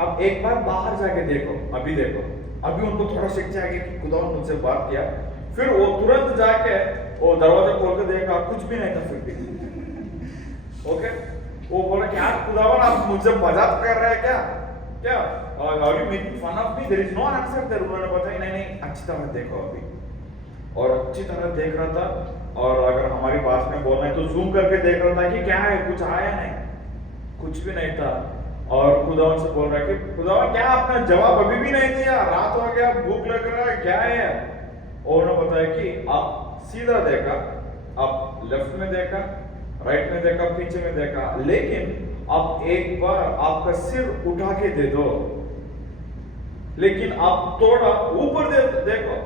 अब एक बार बाहर जाके देखो, अभी उनको थोड़ा शक जाएगा कि खुदा ने मुझसे बात किया। फिर वो तुरंत जाके वो दरवाजा खोल के देखा, कुछ भी नहीं था फिर भी। ओके, वो बोला क्या खुदावन आप मुझसे मजाक कर रहे हैं क्या? Are you making fun of me? There is no answer there. उन्होंने बताया नहीं अच्छी तरह देखो अभी, और अच्छी तरह देख रहा था। और अगर हमारी भाषा में बोलना है तो जूम करके देख रहा था कि क्या है, कुछ आया नहीं, कुछ भी नहीं था। और खुदावन से बोल रहा है कि खुदावन क्या आपने जवाब अभी भी नहीं दिया, रात हो गया, भूख लग रहा है, क्या है? और उन्होंने बताया कि आप सीधा देखा, आप लेफ्ट में देखा, राइट में देखा, पीछे में देखा, लेकिन आप एक बार आपका सिर उठा के दे दो, लेकिन आप थोड़ा ऊपर देखो।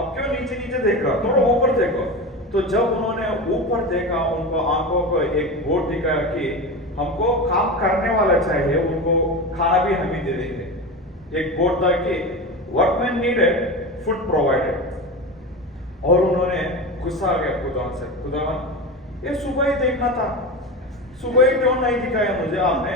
अब क्यों नीचे नीचे देख रहा, थोड़ा ऊपर देखो। तो जब उन्होंने ऊपर देखा, उनको आंखों को एक बोर्ड दिखाया कि हमको काम करने वाला चाहिए, उनको खाना भी हम ही दे देंगे। एक बोर्ड था कि वर्कमैन नीडेड, फूड प्रोवाइडेड। और उन्होंने गुस्सा आ गया खुदावन से, खुदावन ये सुबह ही देखना था, सुबह ही क्यों नहीं दिखाया मुझे आपने?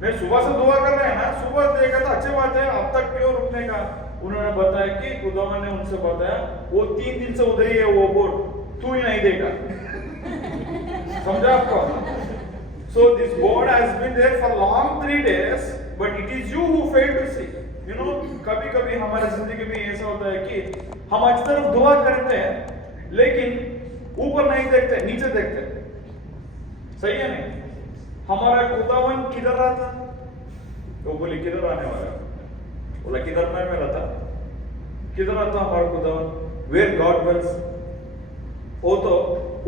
मैं सुबह से दुआ कर रहे हैं ना, सुबह देखा था, अच्छी बात है, अब तक क्यों रुकने का? उन्होंने बताया कि खुदावन ने उनसे बताया वो 3 दिन से उधर ही है वो बोर्ड, तू ही नहीं देखा। समझा आपको? So this board has been there for long 3 days, but it is you who failed to see. You know, कभी-कभी हमारे जिंदगी में ऐसा होता है कि हम अच्छी तरफ दुआ करते हैं, लेकिन ऊपर नहीं देखते, नीचे देखते। सही है नहीं? हमारा खुदावन किधर रहता? तो बोले किधर आने वाला? बोला किधर मैं रहता? किधर रहता हमारा खुदावन? Where God dwells, वो तो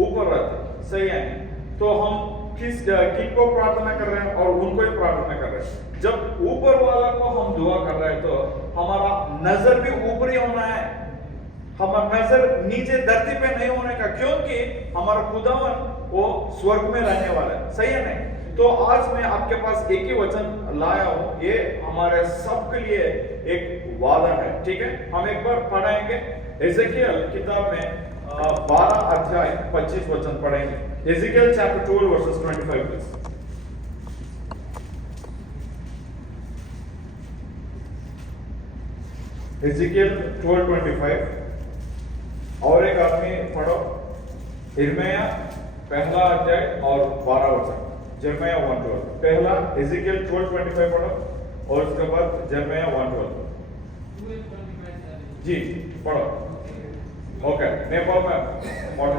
ऊपर रहता। सही है नहीं? तो हम किनको प्रार्थना कर रहे हैं और उनको ही प्रार्थना कर रहे हैं। जब ऊपर वाला को हम दुआ कर रहे हैं तो हमारा नजर भी ऊपर ही होना है, हमारा नजर नीचे धरती पे नहीं होने का, क्योंकि हमारा खुदावन वो स्वर्ग में रहने वाला है। सही है नहीं? तो आज मैं आपके पास एक ही वचन लाया हूं, ये हमारे सबके लिए एक वादा है। ठीक है, हम एक बार पढ़ेंगे एजेकियल किताब में 12 अध्याय 25 वचन पढ़ेंगे। Ezekiel chapter 12 versus 25 please. Ezekiel 12:25। और एक आदमी पढ़ो यिर्मयाह पहला अध्याय और 12 वचन। यिर्मयाह 1:12 पहला, एजेकियल 12:25 पढ़ो और उसके बाद यिर्मयाह 1:12 जी पढ़ो। ओके, नेपाल में पढ़ो।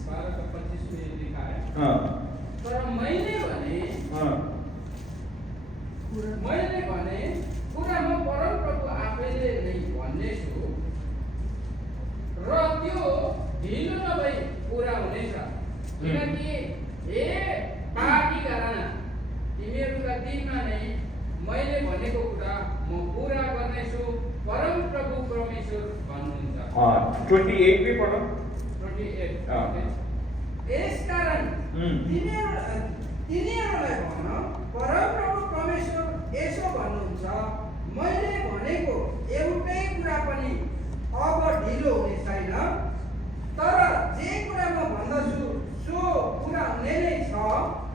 12:25 में लिखा है, हाँ, तर मैले भने कुरा म परमप्रभु आफैले नै भन्नेछु र त्यो ढिलो नभई पूरा हुनेछ। किनकि हे पापी घराना, तिमीहरूका दिनमा नै मैले भनेको कुरा म पूरा गर्नेछु, परमप्रभु परमेश्वर भन्नुहुन्छ। 28 भी पढ़ो। 28 यसकारण तिनीहरूलाई भन, परमप्रभु परमेश्वर यसो भन्नुहुन्छ, मैले भनेको एउटै कुरा पनि अब ढिलो हुने छैन, तर जे कुरा म भन्दछु सो पूरा हुने नै छ,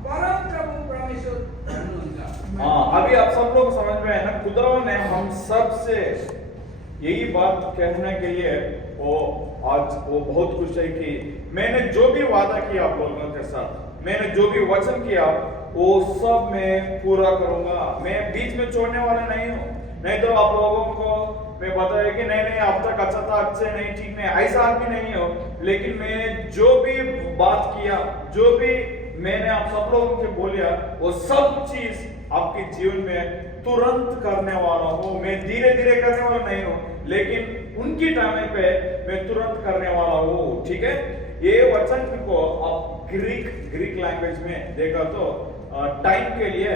परमप्रभु परमेश्वर भन्नुहुन्छ। अभी आप सब लोग समझ में है ना? खुदावन ने हम सब से यही बात कहने के लिए वो आज वो बहुत खुश है कि मैंने जो भी वादा किया आप लोगों के साथ, मैंने जो भी वचन किया वो सब मैं पूरा करूंगा। मैं बीच में छोड़ने वाला नहीं हूँ। नहीं तो आप लोगों को मैं बताया कि नहीं अब तक अच्छा था, अच्छे नहीं, ठीक नहीं, ऐसा भी नहीं हो। लेकिन मैं जो भी बात किया, जो भी मैंने आप सब लोगों के बोलिया, वो सब चीज आपके जीवन में तुरंत करने वाला हूँ। मैं धीरे धीरे करने वाला नहीं हूँ, लेकिन उनकी टाइम पे मैं तुरंत करने वाला हूँ। ठीक है, ये वचन को आप ग्रीक लैंग्वेज में देखा तो टाइम के लिए,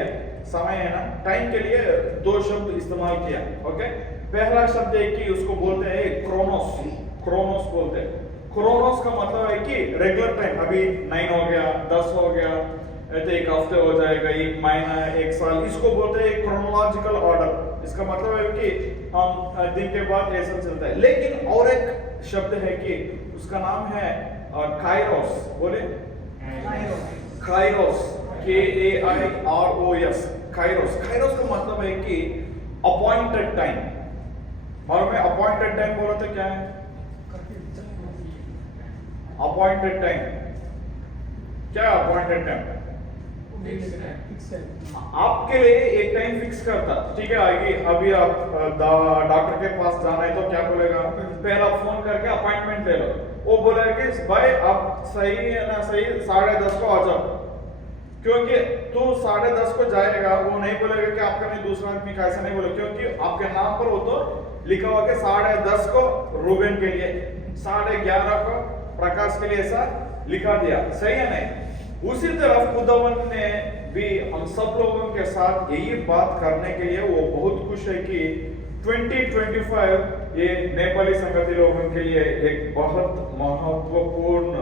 समय है ना, टाइम के लिए 2 शब्द इस्तेमाल किया। ओके, पहला शब्द है कि उसको बोलते हैं क्रोनोस, क्रोनोस बोलते हैं। क्रोनोस का मतलब है कि रेगुलर टाइम, अभी 9 हो गया, 10 हो गया, तो 1 हफ्ते हो जाएगा, 1 महीना, 1 साल, इसको बोलते हैं क्रोनोलॉजिकल ऑर्डर। इसका मतलब है कि हम दिन के बाद ऐसा चलता है। लेकिन और एक शब्द है कि उसका नाम है काइरोस। बोले काइरोस, KAIROS, काइरोस। काइरोस का मतलब है कि अपॉइंटेड टाइम। मालूम है अपॉइंटेड टाइम बोलो तो क्या है? अपॉइंटेड टाइम क्या है? अपॉइंटेड टाइम आपके लिए एक टाइम फिक्स करता, ठीक है? आगे अभी आप डॉक्टर के पास जाना है तो क्या बोलेगा? पहला फोन करके अपॉइंटमेंट ले लो। वो बोलेगा कि भाई आप सही है ना, सही 10:30 को आ जाओ, क्योंकि तू 10:30 को जाएगा। वो नहीं बोलेगा कि आपका नहीं दूसरा आदमी का, ऐसा नहीं बोले, क्योंकि आपके नाम पर वो तो लिखा हुआ कि 10:30 को रूबेन के लिए, 11:30 को प्रकाश के लिए, ऐसा लिखा दिया। सही है नहीं? उसी तरह खुदावन ने भी हम सब लोगों के साथ यही बात करने के लिए वो बहुत खुश है कि 2025 ये नेपाली संगति लोगों के लिए एक बहुत महत्वपूर्ण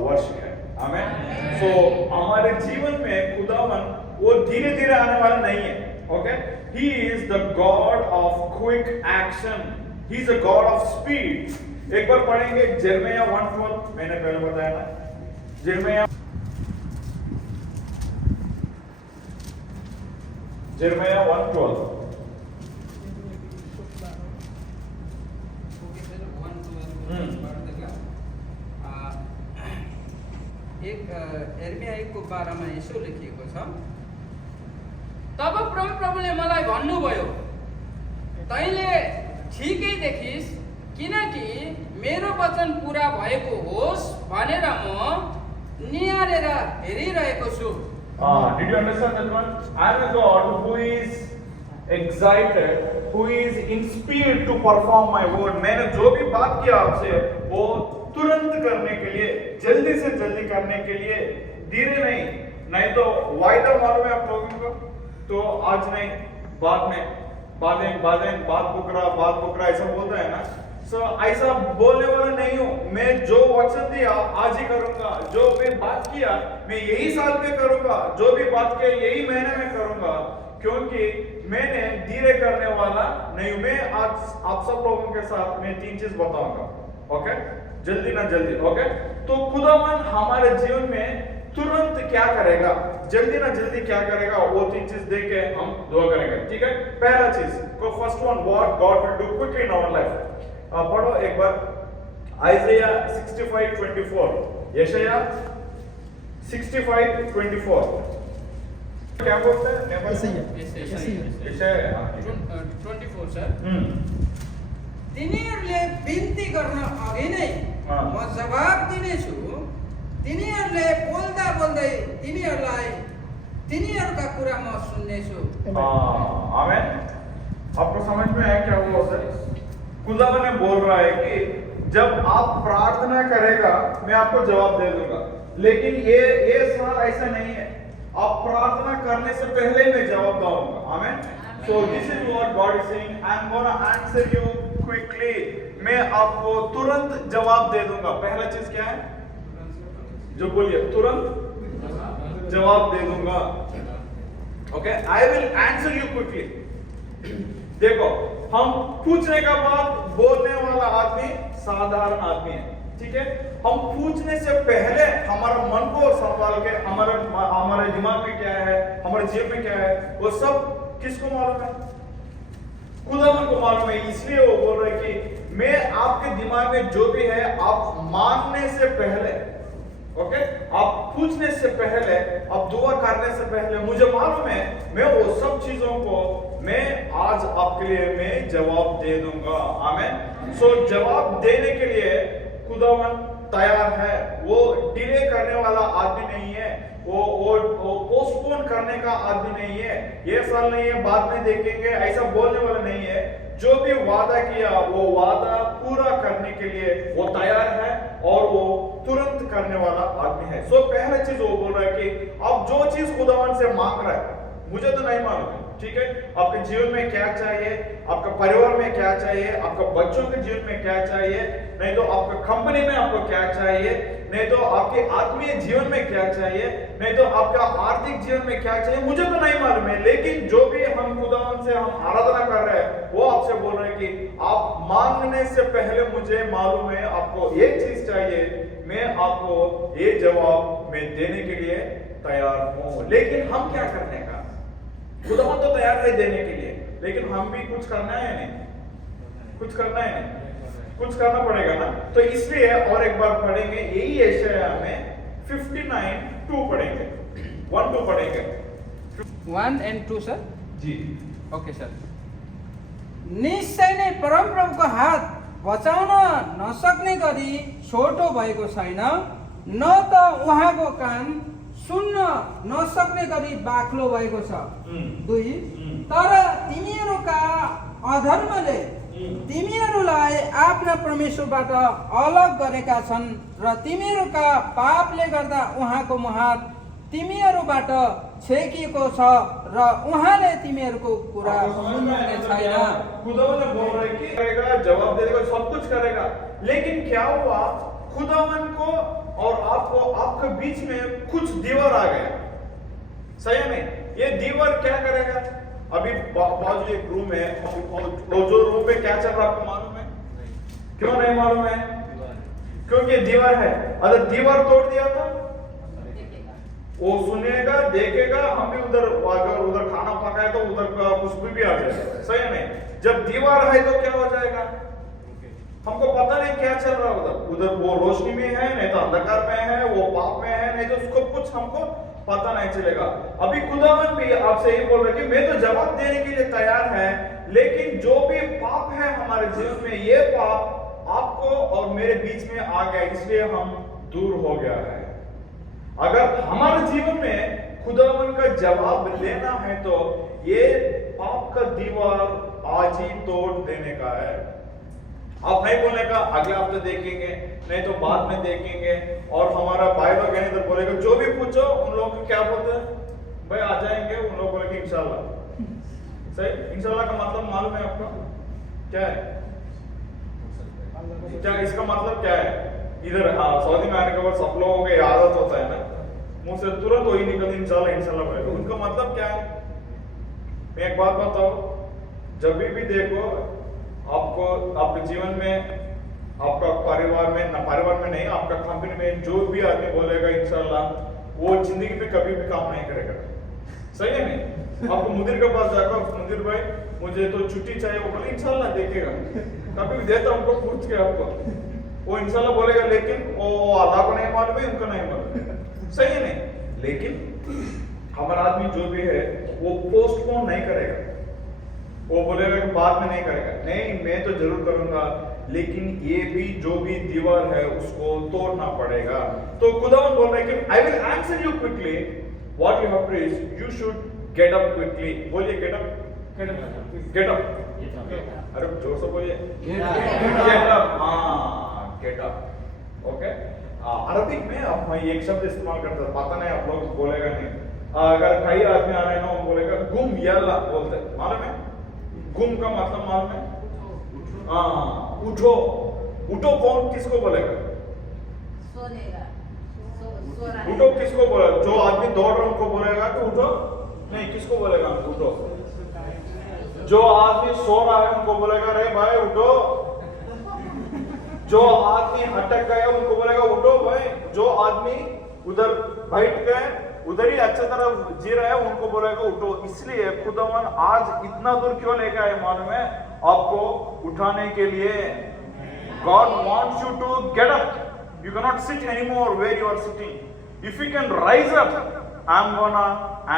वर्ष है। आमीन। सो हमारे जीवन में खुदावन वो धीरे धीरे आने वाला नहीं है। Okay, he is the God of quick action, he is the God of speed. एक बार पढ़ेंगे यिर्मयाह 1:12, मैंने पहले बताया ना, यिर्मयाह 1:12। यिर्मयाह 1:12 मा यसो लेखिएको छ, तब प्रभुले मलाई भन्नुभयो, तैँले ठिकै देखिस्, किनकि मेरो वचन पूरा भएको होस् भनेर म निहारेर हेरिरहेको छु। Did you understand that one? I am a God who is excited, who is inspired to perform my word. मैंने जो भी बात किया आपसे वो तुरंत करने के लिए, जल्दी से जल्दी करने के लिए, धीरे नहीं तो वायदा मालूम है आप लोगों को, तो आज नहीं बाद में, बात बुकरा ऐसा बोलता है ना। सो ऐसा बोलने वाला नहीं हूँ मैं। जो वचन दिया आज ही करूंगा, जो भी बात किया मैं यही साल में करूंगा, जो भी बात किया यही महीने में करूंगा, क्योंकि मैंने धीरे करने वाला नहीं हूं। मैं आज आप सब लोगों के साथ मैं 3 चीज बताऊंगा। ओके, जल्दी ना जल्दी। ओके, तो खुदावन हमारे जीवन में तुरंत क्या करेगा, जल्दी ना जल्दी क्या करेगा, वो 3 चीज देख के हम दुआ करेंगे। ठीक है, पहला चीज को first one, what God will do quickly in our life. पढ़ो एक बार आइज़ाया 65:24, यशायाह 65:24 क्या बोलते हैं? यशायाह 24 सर। तिनीहरूले बिन्ती गर्न अघि नै म जवाब दिनेछु, तिनीहरूले बोल्दा बोल्दै तिनीहरूका कुरा म सुन्नेछु। आमीन। आपको समझ में आया क्या हुआ सर? खुदावन ने बोल रहा है कि जब आप प्रार्थना करेगा मैं आपको जवाब दे दूंगा, लेकिन ये साल ऐसा नहीं है। आप प्रार्थना करने से पहले मैं जवाब दूंगा। आमीन। So this is what God is saying, I am gonna answer you quickly. मैं आपको तुरंत जवाब दे दूंगा। पहला चीज क्या है जो बोलिए? तुरंत जवाब दे दूंगा। Okay, I will answer you quickly. देखो, हम पूछने का बाद बोलने वाला आदमी साधारण आदमी है, ठीक है? हम पूछने से पहले हमारा मन को संभाल के, हमारे दिमाग में क्या है, हमारे जेब में क्या है, वो सब किसको मालूम है? खुदावन को मालूम है। इसलिए वो बोल रहे कि मैं आपके दिमाग में जो भी है, आप मांगने से पहले, ओके, आप पूछने से पहले, आप दुआ करने से पहले, मुझे मालूम है मैं वो सब चीजों को मैं आज आपके लिए मैं जवाब दे दूंगा। आमीन। सो जवाब देने के लिए खुदावन तैयार है। वो डिले करने वाला आदमी नहीं है, वो पोस्टपोन करने का आदमी नहीं है। ये साल नहीं है, बाद में देखेंगे, ऐसा बोलने वाला नहीं है। जो भी वादा किया वो वादा पूरा करने के लिए वो तैयार है और वो तुरंत करने वाला आदमी है। सो पहला चीज वो बोल रहा है कि आप जो चीज खुदावन से मांग रहा है, मुझे तो नहीं मालूम है, ठीक है? आपके जीवन में क्या चाहिए, आपका परिवार में क्या चाहिए, आपका बच्चों के जीवन में क्या चाहिए, नहीं तो आपका कंपनी में आपको क्या चाहिए, नहीं तो आपके आत्मीय जीवन में क्या चाहिए, नहीं तो आपका आर्थिक जीवन में क्या चाहिए, मुझे तो नहीं मालूम है। लेकिन जो भी हम खुदावन से हम आराधना कर रहे हैं, वो आपसे बोल रहे हैं कि आप मांगने से पहले मुझे मालूम है आपको एक चीज चाहिए, मैं आपको ये जवाब मैं देने के लिए तैयार हूं। लेकिन हम क्या करने का, खुदावन तो तैयार है देने के लिए, लेकिन हम भी कुछ करना है नहीं, कुछ करना है नहीं, कुछ करना पड़ेगा ना। तो इसलिए और एक बार पढ़ेंगे, यही यशायाह में 59:2 पढ़ेंगे, 1-2 पढ़ेंगे 1 and 2 सर। जी। Okay sir. निश्चय नै परमप्रभुको हात बचाउन नसक्ने गरी छोटो भएको छैन, न त उहाँको कान सुन्न नसक्ने गरी बाक्लो भएको छ। 2 तर तिमीहरूका अधर्मले तिमीहरूलाई आफ्ना परमेश्वरबाट अलग गरेका छन् र तिमीहरूका पापले गर्दा उहाँको मुहात तिमीहरूबाट छेकिएको छ र उहाँले तिमीहरूको कुरा सुन्ने छैन। खुदावन ने बोल रहा है कि करेगा, जवाब दे देगा, सब कुछ करेगा। लेकिन क्या हुआ, खुदावन को और आपको, आपके बीच में कुछ दीवार आ गया, सही है नहीं? ये दीवार क्या करेगा? अभी बाजू एक रूम है, वो जो रूम में क्या चल रहा है आपको मालूम है? क्यों नहीं मालूम है? क्योंकि दीवार है। अगर दीवार तोड़ दिया तो वो सुनेगा, देखेगा, हम भी उधर, अगर उधर खाना पकाए तो उधर का खुशबू भी आ जाएगा, सही है नहीं? जब दीवार है तो क्या हो जाएगा, हमको पता नहीं क्या चल रहा है उधर, उधर वो रोशनी में है, नहीं तो अंधकार में है, वो पाप में है, नहीं तो उसको कुछ हमको पता नहीं चलेगा। अभी खुदावन भी आपसे यही बोल रहे कि मैं तो जवाब देने के लिए तैयार है, लेकिन जो भी पाप है हमारे जीवन में, ये पाप आपको और मेरे बीच में आ गया, इसलिए हम दूर हो गया है। अगर हमारे जीवन में खुदावन का जवाब लेना है तो ये पाप का दीवार आज ही तोड़ देने का है। आप नहीं बोलने का अगले हफ्ते देखेंगे, नहीं तो बाद में देखेंगे, और हमारा भाई लोग हैं इधर बोलेगा जो भी पूछो, उन लोगों को क्या बोलते हैं भाई आ जाएंगे, उन लोग बोलेंगे इंशाल्लाह। सही, इंशाल्लाह का मतलब मालूम है आपको क्या है? क्या इसका मतलब क्या है? इधर सऊदी में आने के बाद सब लोगों को आदत होता है ना, मुंह से तुरंत वही निकल इंशाल्लाह इंशाल्लाह बोलेगा। उनका मतलब क्या है? मैं एक बात बताऊं, जब भी देखो आपको आपके जीवन में, आपका परिवार में, ना परिवार में नहीं, आपका कंपनी में जो भी आदमी बोलेगा इंशाल्लाह, वो जिंदगी में कभी भी काम नहीं करेगा, सही है नहीं? आपको मुदीर के पास जाकर, मुदीर भाई मुझे तो छुट्टी चाहिए, वो बोले इंशाल्लाह देखेगा, कभी भी देता उनको पूछ के आपको, वो इंशाल्लाह बोलेगा, लेकिन वो अल्लाह को नहीं मालूम है, उनको नहीं मालूम, सही है नहीं? लेकिन हमारा आदमी जो भी है वो पोस्टपोन नहीं करेगा, वो बोलेगा कि बाद में नहीं करेगा, नहीं मैं तो जरूर करूंगा, लेकिन ये भी जो भी दीवार है उसको तोड़ना पड़ेगा। तो खुदावन बोल रहे हैं कि I will answer you quickly what you have praised, you should get up quickly. बोलिए गेट अप, गेट अप, अरे जोर से बोलिए गेट अप, हाँ गेट अप। ओके, अरबिक में अब मैं एक शब्द इस्तेमाल करता हूं, पता नहीं आप लोग बोलेगा नहीं, अगर कई आदमी आ रहे हैं ना, वो बोलेगा गुम यल्ला बोलते, मालूम है? गुम का मतलब मालूम है? हाँ, उठो, उठो कौन किसको बोलेगा? सोनेगा, उठो किसको बोलेगा? जो आदमी दौड़ रहा है उनको बोलेगा कि उठो? नहीं, किसको बोलेगा उठो? जो आदमी सो रहा है उनको बोलेगा रे भाई उठो। जो आदमी हटक गया उनको बोलेगा उठो भाई। जो आदमी उधर बैठ गए, उधर ही अच्छी तरह जी रहा है, उनको बोलेगा उठो। इसलिए खुदावन आज इतना दूर क्यों लेके आए मालूम है? आपको उठाने के लिए। God wants you to get up. You cannot sit anymore where you are sitting. If you can rise up, I'm gonna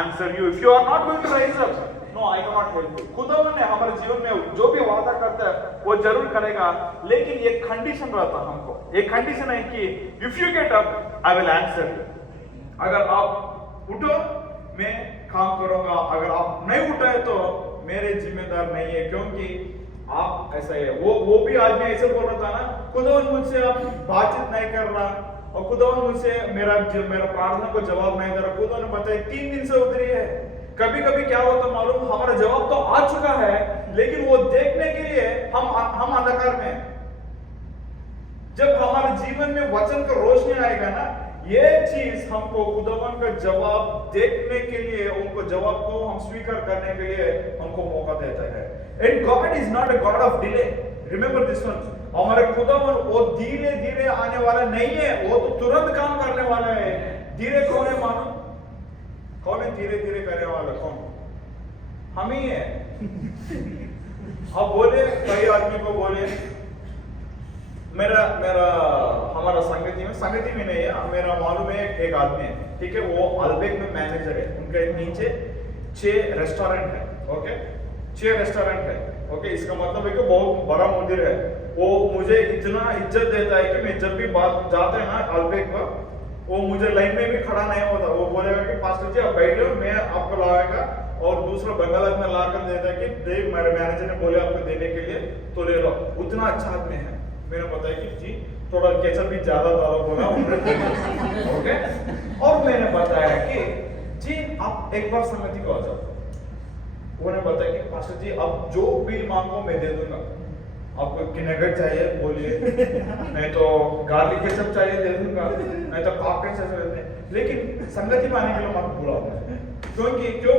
answer you. If you are not going to rise up, no, I cannot help you. खुदावन ने हमारे जीवन में जो भी वादा करता है वो जरूर करेगा, लेकिन ये कंडीशन रहता है हमको। एक कंडीशन है कि if you get up, I will answer you. अगर आप उठो मैं काम करूंगा, अगर आप नहीं उठे तो मेरे जिम्मेदार नहीं है, क्योंकि आप ऐसा है। वो भी आदमी ऐसे बोल रहा था ना, खुदावन मुझसे आप बातचीत नहीं कर रहा, और खुदावन मुझसे मेरा प्रार्थना को जवाब नहीं दे रहा। खुदावन ने बताया 3 दिन से उधरी है। कभी कभी क्या होता मालूम, हमारा जवाब तो आ चुका है, लेकिन वो देखने के लिए हम अंधकार में। जब हमारे जीवन में वचन का रोशनी आएगा ना, ये चीज हमको खुदावन का जवाब देखने के लिए, उनको जवाब को हम स्वीकार करने के लिए हमको मौका देता है। And God is not a God of delay, remember this one. हमारे खुदावन वो धीरे धीरे आने वाला नहीं है, वो तो तुरंत काम करने वाला है। धीरे कौन है मानो? कौन है धीरे धीरे करने वाला? कौन? हम ही है। अब बोले कई आदमी को बोले, मेरा हमारा संगति में नहीं है, मेरा मालूम है एक आदमी है, ठीक है, वो अल्बेक में मैनेजर है। उनके नीचे 6 रेस्टोरेंट है, ओके, 6 रेस्टोरेंट है, ओके। इसका मतलब है कि बहुत बड़ा मंदिर है। वो मुझे इतना इज्जत देता है कि मैं जब भी बात जाते हैं ना अल्बेक पर, वो मुझे लाइन में भी खड़ा नहीं होता। वो बोलेगा कि पास्टर जी आप बैठ लो, मैं आपको लाएगा, और दूसरा बंगाल में लाकर देता है कि देख मेरे मैनेजर ने बोले आपको देने के लिए, तो ले लो। उतना अच्छा आदमी है। मैंने बताया कि जी थोड़ा केचप भी ज्यादा डालो बोला, ओके। और मैंने बताया कि जी आप एक बार संगति को आ जाओ। उन्होंने बताया कि पास्टर जी अब जो बिल मांगो मैं दे दूंगा, आपको किनेगट चाहिए बोलिए, नहीं तो गार्लिक केचप चाहिए दे दूंगा, नहीं तो कॉकटेल चाहिए, लेकिन संगति में आने के लिए मत बुलाओ। क्यों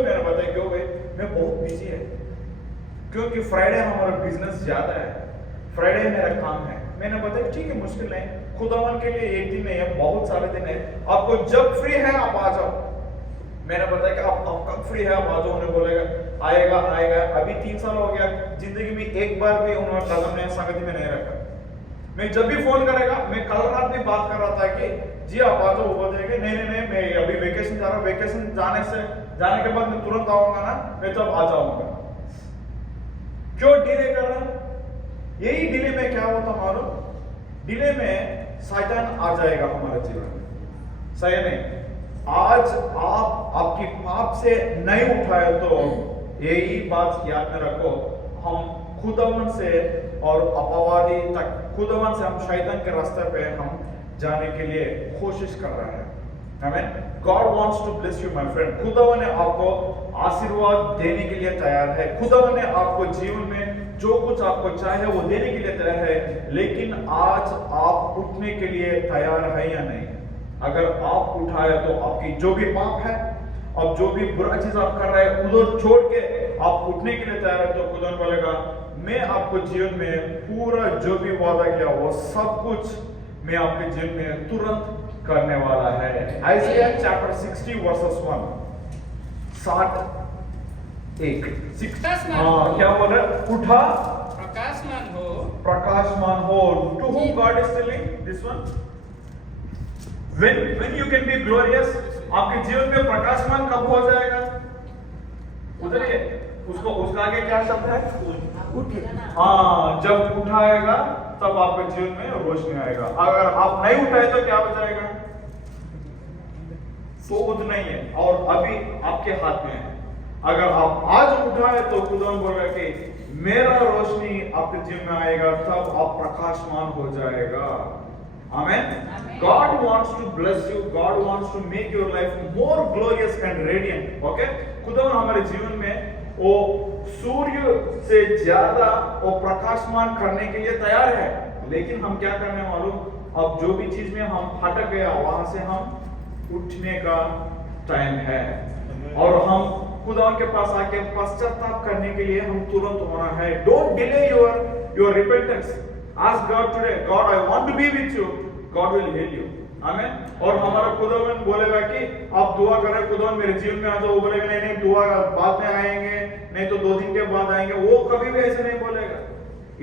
मैंने बताया क्यों भाई, मैं बहुत बिजी है, क्योंकि फ्राइडे हमारा बिजनेस ज्यादा है, फ्राइडे मेरा काम है। मैंने बताया ठीक है मुश्किल नहीं, खुदावन के लिए एक दिन नहीं है, बहुत सारे दिन है, आपको जब फ्री है आप आ जाओ। मैंने बताया कि आप कब फ्री है आप आ जाओ। उन्हें बोलेगा आएगा। अभी 3 साल हो गया, जिंदगी में एक बार भी उन्होंने कदम ने संगति में नहीं रखा। मैं जब भी फोन करेगा, मैं कल रात भी बात कर रहा था कि जी आप आ जाओ, वो बोलेंगे नहीं मैं अभी वेकेशन जा रहा हूँ, वेकेशन जाने के बाद मैं तुरंत आऊंगा ना, मैं तब आ जाऊंगा। क्यों डिले कर रहा? यही डिले में क्या होता मालूम? डिले में शैतान आ जाएगा हमारे जीवन में, सही नहीं? आज आप आपकी पाप से नहीं उठाए तो यही बात याद में रखो, हम खुदावन से और अपवादी तक, खुदावन से हम शैतान के रास्ते पे हम जाने के लिए कोशिश कर रहे हैं। आमीन। God wants to bless you my friend. खुदावन ने आपको आशीर्वाद देने के लिए तैयार है। खुदावन ने आपको जीवन में जो कुछ आपको चाहे वो देने के लिए तैयार है, लेकिन आज आप उठने के लिए तैयार है या नहीं? अगर आप उठाए तो आपकी जो भी पाप है, अब जो भी बुरा चीज आप कर रहे हैं उधर छोड़ के आप उठने के लिए तैयार है, तो खुदा बोलेगा मैं आपको जीवन में पूरा जो भी वादा किया वो सब कुछ मैं आपके जीवन में तुरंत करने वाला है। आइज़ाया चैप्टर 60 वर्सेस 1, 61 हाँ क्या बोल रहे? उठा प्रकाशमान हो। To whom God is telling this one? When you can be glorious, आपके जीवन में प्रकाशमान कब हो जाएगा? उधर ये उसका आगे क्या शब्द है? हाँ, जब उठाएगा तब आपके जीवन में रोशनी आएगा। अगर आप नहीं उठाए तो क्या हो जाएगा? तो उतना ही है, और अभी आपके हाथ में है। अगर आप आज उठाए तो खुदा बोलेगा कि मेरा रोशनी आपके जीवन में आएगा, तब आप प्रकाशमान हो जाएगा। आमेन। God wants to bless you. God wants to make your life more glorious and radiant. Okay? खुदा हमारे जीवन में वो सूर्य से ज्यादा वो प्रकाशमान करने के लिए तैयार है, लेकिन हम क्या करने मालूम? अब जो भी चीज में हम हटक गया वहां से हम उठने का टाइम है, और हम खुदा के पास आके पश्चाताप करने के लिए हम तुरंत होना है। Don't delay your repentance. Ask God today, God I want to be with you, God will heal you. आमीन। और हमारा खुदावन बोलेगा कि आप दुआ करें, खुदावन मेरे जीवन में आ जाओ। वो बोलेगा नहीं दुआ बाद में आएंगे, नहीं तो 2 दिन के बाद आएंगे। वो कभी भी ऐसे नहीं बोलेगा।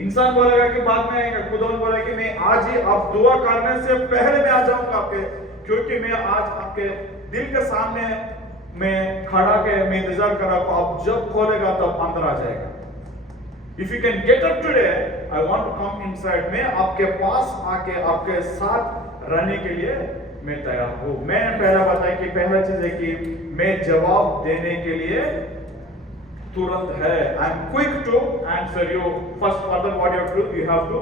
इंसान बोलेगा कि बाद में आएगा, खुदावन बोलेगा कि मैं आज ही, आप दुआ करने से पहले मैं आ जाऊंगा आपके, क्योंकि मैं आज आपके दिल के सामने मैं खड़ा के मैं इंतजार कर रहा हूं। आप जब खोलेगा तब अंदर आ जाएगा। If you can get up today, I want to come inside. मैं आपके पास आके आपके साथ रहने के लिए मैं तैयार हूँ। मैंने पहला बताया कि पहला चीज है कि मैं जवाब देने के लिए तुरंत है। I am quick to answer you. First, what you have to do, you have to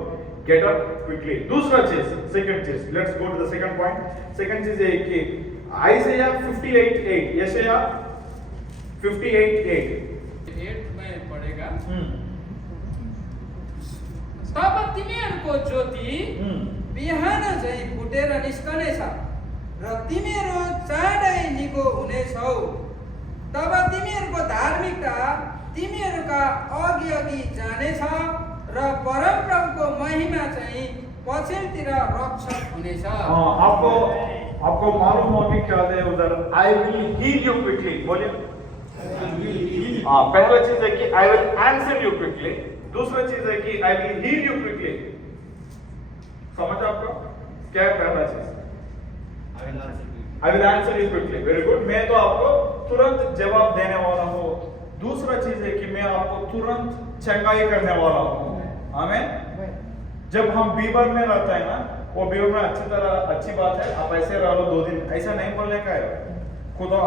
get up quickly. दूसरा चीज, second चीज, let's go to the second point. Second चीज है कि आइज़ाया 58:8, यशायाह 58:8 में पढ़ेगा। तब तिमीहरूको ज्योति बिहान चाहिँ फुटेर निस्कनेछ र तिमीहरू चाँडै निको हुनेछौ। तब तिमीहरूको धार्मिकता तिमीहरूका अघि अघि जानेछ र परमप्रभुको महिमा चाहिँ पछिल्तिर रक्षक हुनेछ। आपको मालूम हो कि क्या है उधर, I will heal you quickly, बोलिए। पहला चीज है कि I will answer you quickly, दूसरा चीज है कि I will heal you quickly. समझ आपको क्या है पहला चीज? I will answer you quickly, very good. मैं तो आपको तुरंत जवाब देने वाला हूँ। दूसरा चीज है कि मैं आपको तुरंत चंगाई करने वाला हूँ। आमीन। जब हम बीमार में रहता है ना, वो बीमार में अच्छी बात है, आप ऐसे रह लो 2 दिन, ऐसा नहीं बोलने का है। खुदा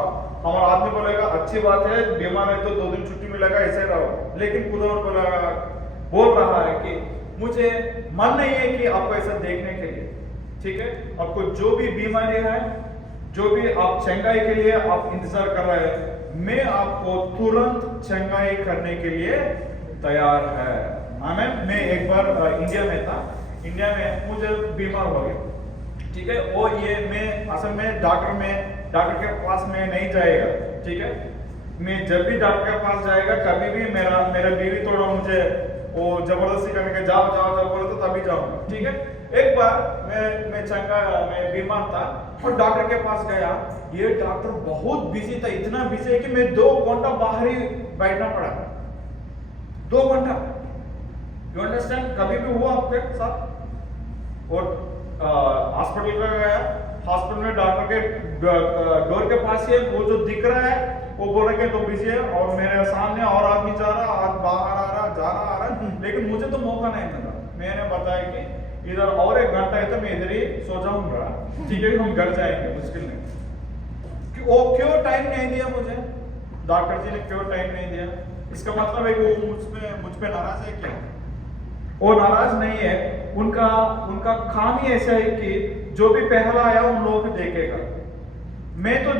हमारा आदमी बोलेगा अच्छी बात है, बीमार है तो 2 दिन छुट्टी मिलेगा, ऐसे रहो। लेकिन खुदा बोल रहा है कि मुझे मन नहीं है कि आपको ऐसा देखने के लिए, ठीक है। आपको जो भी बीमारी है, जो भी आप चंगाई के लिए आप इंतजार कर रहे हैं, मैं आपको तुरंत चंगाई करने के लिए तैयार है। आमीन। मैं एक बार इंडिया में था, इंडिया में मुझे बीमार हो गया, ठीक है। वो ये मैं असल में डॉक्टर के पास में नहीं जाएगा, ठीक है। मैं जब भी डॉक्टर के पास जाएगा, कभी भी मेरा बीवी थोड़ा मुझे वो जबरदस्ती करने के जाओ बोले तो तभी जाऊंगा, ठीक है। एक बार मैं बीमार था और डॉक्टर के पास गया। ये डॉक्टर बहुत बिजी था, इतना बिजी है कि मैं 2 घंटा बाहर ही बैठना पड़ा, 2 घंटा। You understand? कभी भी हुआ आपके साथ? और हॉस्पिटल का गया, हॉस्पिटल में डॉक्टर के डोर के पास ही वो जो दिख रहा है वो बोल रहे तो बिजी है, और मेरे सामने और आदमी जा रहा, बाहर आ रहा, जा रहा आ रहा, लेकिन मुझे तो मौका नहीं मिला। मैंने बताया कि इधर और 1 घंटा है तो मैं इधर ही सो जाऊंगा, ठीक है, हम घर जाएंगे, मुश्किल नहीं। कि वो क्यों टाइम नहीं दिया मुझे, डॉक्टर जी ने क्यों टाइम नहीं दिया? इसका मतलब है कि वो मुझ पे नाराज है क्या? वो नाराज नहीं है, उनका काम ही ऐसा है कि जो भी पहला आया उन लोगों को देखेगा। मैं तो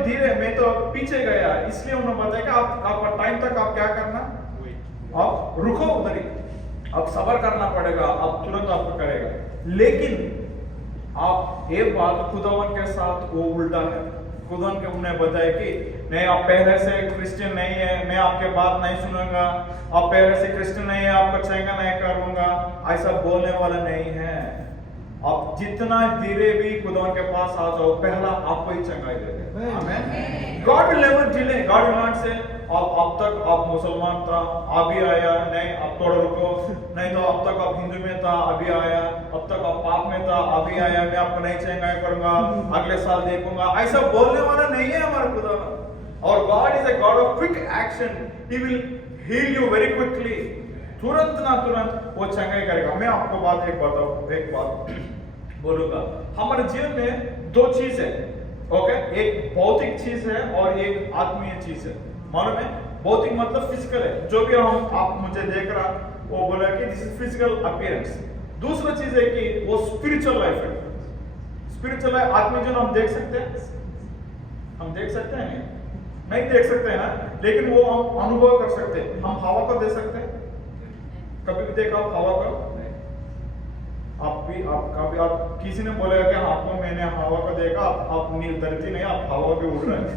पीछे गया, इसलिए उन्होंने बताया कि आपका टाइम तक आप क्या करना, आप रुको उधर ही, आप सब्र करना पड़ेगा, आप तुरंत आपको करेगा। लेकिन आप एक बात खुदावन के साथ वो उल्टा है। खुदावन के उन्हें बताया कि नहीं, आप पहले से क्रिश्चियन नहीं है, मैं आपके बात नहीं सुनूंगा, आप पहले से क्रिश्चियन नहीं है, आपको चंगा नहीं करूंगा, ऐसा बोलने वाला नहीं है। आप जितना धीरे भी खुदावन के पास आ जाओ, पहला आपको ही चंगाई देगा। आमीन। God will never delay, God will not से अब तक आप मुसलमान था, अभी आया, नहीं अब थोड़ा रुको, नहीं तो अब तक आप हिंदू में था, अभी आया, अब तक आप पाप में था, अभी आया, मैं आपको नहीं चंगाई करूंगा, अगले साल देखूंगा, ऐसा बोलने वाला नहीं है हमारा खुदा। और God is a God of quick action, he will heal you very quickly. तुरंत ना तुरंत वो चंगाई करेगा। मैं आपको एक बात बोलूंगा, हमारे जीवन में 2 चीज है, ओके। एक भौतिक चीज है और एक आत्मीय चीज है। मालूम है? भौतिक मतलब फिजिकल है, जो भी आप मुझे देख रहा, वो बोला कि दिस इज फिजिकल अपीयरेंस। दूसरा चीज है कि वो स्पिरिचुअल लाइफ है। स्पिरिचुअल लाइफ आत्मीय जीवन हम देख सकते हैं, हम देख सकते हैं नहीं देख सकते हैं ना, लेकिन वो हम अनुभव कर सकते हैं। हम हवा को दे सकते हैं, कभी भी देखा आप हवा को? आप किसी ने बोलेगा कि आपको मैंने हवा को देखा, आप धरती नहीं, आप हवा पे उड़ रहे हैं,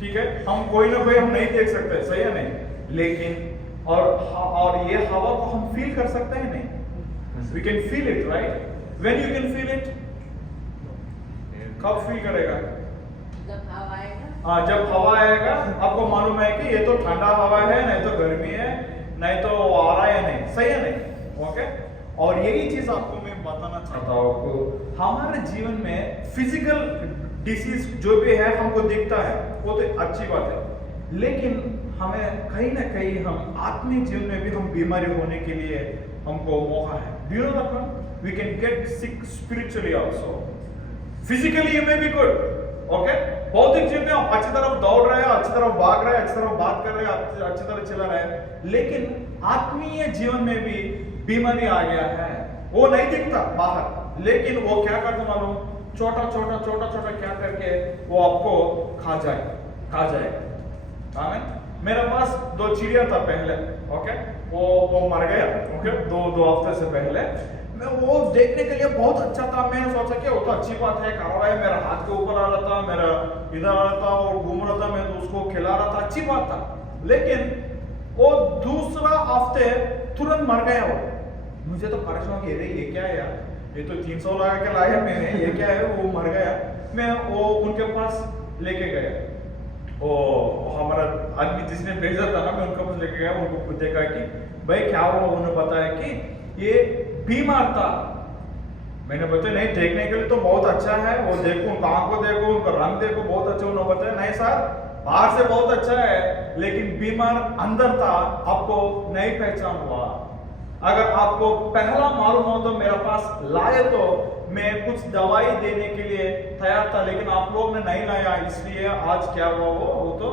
ठीक है। हम कोई ना कोई हम नहीं देख सकते, सही है नहीं? लेकिन और ये हवा को हम फील कर सकते हैं नहीं? We can feel it, right? When you can feel it, कब फील करेगा? जब हवा आएगा। हाँ, जब हवा आएगा आपको मालूम है कि ये तो ठंडा हवा है, नहीं तो गर्मी है, नहीं तो आ रहा है, नहीं, सही है नहीं? ओके। और यही चीज आपको मैं बताना चाहता हूँ, हमारे जीवन में फिजिकल डिसीज जो भी है हमको दिखता है, वो तो अच्छी बात है, लेकिन हमें कहीं ना कहीं हम आत्मिक जीवन में भी हम बीमारी होने के लिए हमको मौका है। Do you know that? We can get sick spiritually also, physically you may be good, okay. भौतिक जीवन में आप अच्छी तरफ दौड़ रहे हैं, अच्छी तरफ भाग रहे हैं, अच्छी तरफ बात कर रहे हैं, अच्छी तरह चला रहे हैं, लेकिन आत्मीय जीवन में भी बीमारी आ गया है। वो नहीं दिखता बाहर, लेकिन वो क्या करता मालूम? छोटा छोटा क्या करके वो आपको खा जाए। आमीन। मेरे पास 2 चिड़िया था पहले, ओके। वो मर गया, ओके, 2 हफ्ते से पहले। मैं वो देखने के लिए बहुत अच्छा था। मैंने सोचा कि वो तो अच्छी बात है, खा रहा है, मेरा हाथ के ऊपर आ रहा था, मेरा इधर आ रहा था और घूम रहा था, मैं तो उसको खिला रहा था, अच्छी बात था। लेकिन वो दूसरा हफ्ते तुरंत मर गया वो। मुझे तो परेशान हो गया, ये क्या है यार, ये तो 300 लगा के लाया मैंने, ये क्या है, वो मर गया। मैं वो उनके पास लेके गया, वो हमारा आदमी जिसने भेजा था ना, मैं उनके पास लेके गया, उनको देखा कि भाई क्या हुआ। उन्होंने बताया कि ये बीमार था। मैंने बताया नहीं, देखने के लिए तो बहुत अच्छा है, वो देखो उनका आंख को देखो, उनका रंग देखो, बहुत अच्छा। उन्होंने बताया नहीं सर, बाहर से बहुत अच्छा है, लेकिन बीमार अंदर था, आपको नहीं पहचान हुआ। अगर आपको पहला मालूम हो तो मेरे पास लाए तो मैं कुछ दवाई देने के लिए तैयार था, लेकिन आप लोग ने नहीं लाया, इसलिए आज क्या हुआ, वो तो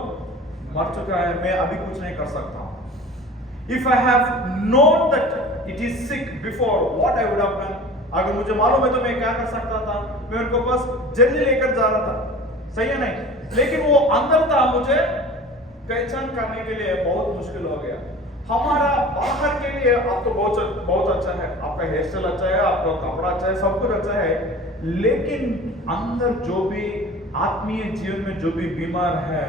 मर चुका है, मैं अभी कुछ नहीं कर सकता। If I have known that it is sick before, what I would have done? अगर मुझे मालूम है तो मैं क्या कर सकता था, मैं उनको बस जल्दी लेकर जा रहा था, सही है नहीं? लेकिन वो अंदर था, मुझे पहचान करने के लिए बहुत मुश्किल हो गया। हमारा बाहर के लिए आप तो बहुत अच्छा है, आपका हेयर स्टाइल अच्छा है, आपका कपड़ा अच्छा है, सब कुछ अच्छा है, लेकिन अंदर जो भी आत्मीय जीवन में जो भी बीमार है,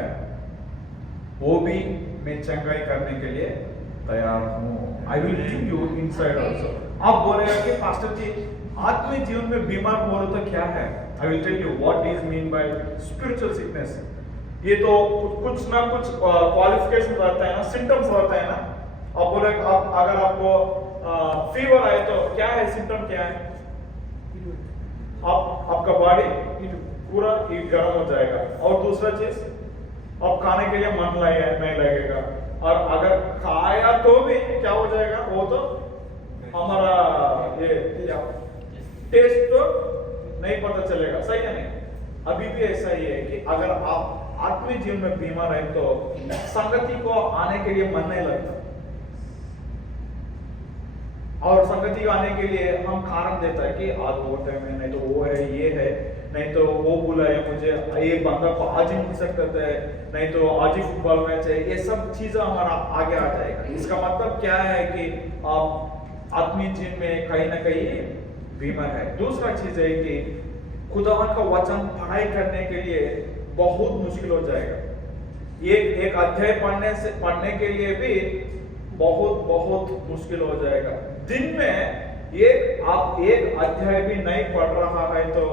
वो भी मैं चंगाई करने के लिए तैयार हूँ। I will heal you inside also. आप बोलेगा कि पास्टर जी आत्मीय जीवन में बीमार बोलो तो क्या है? I will tell you what is mean by spiritual sickness. ये तो कुछ ना कुछ क्वालिफिकेशन रहता है ना, सिम्टम्स रहता है ना। आप बोले आप अगर आपको फीवर आए तो क्या है, सिम्टम क्या है? आपका बॉडी पूरा गर्म हो जाएगा, और दूसरा चीज आप खाने के लिए मन नहीं लगेगा, और अगर खाया तो भी क्या हो जाएगा, वो तो हमारा ये टेस्ट तो नहीं पता चलेगा, सही है नहीं? अभी भी ऐसा ही है कि अगर आप आत्मीय जीवन में बीमार है तो संगति को आने के लिए मन नहीं लगता, और संगति आने के लिए हम कारण देता है कि आज वो टाइम है, नहीं तो वो है, ये है, नहीं तो वो बुलाया मुझे, ये बंदा को आज ही मिल सकता है, नहीं तो आज ही फुटबॉल मैच है, ये सब चीजें हमारा आगे आ जाएगा। इसका मतलब क्या है कि आप आत्मीय जीवन में कहीं ना कहीं बीमार है। दूसरा चीज है कि खुदावन का वचन पढ़ाई करने के लिए बहुत मुश्किल हो जाएगा। एक अध्याय पढ़ने के लिए भी बहुत मुश्किल हो जाएगा। दिन में आप एक अध्याय भी नहीं पढ़ रहा है तो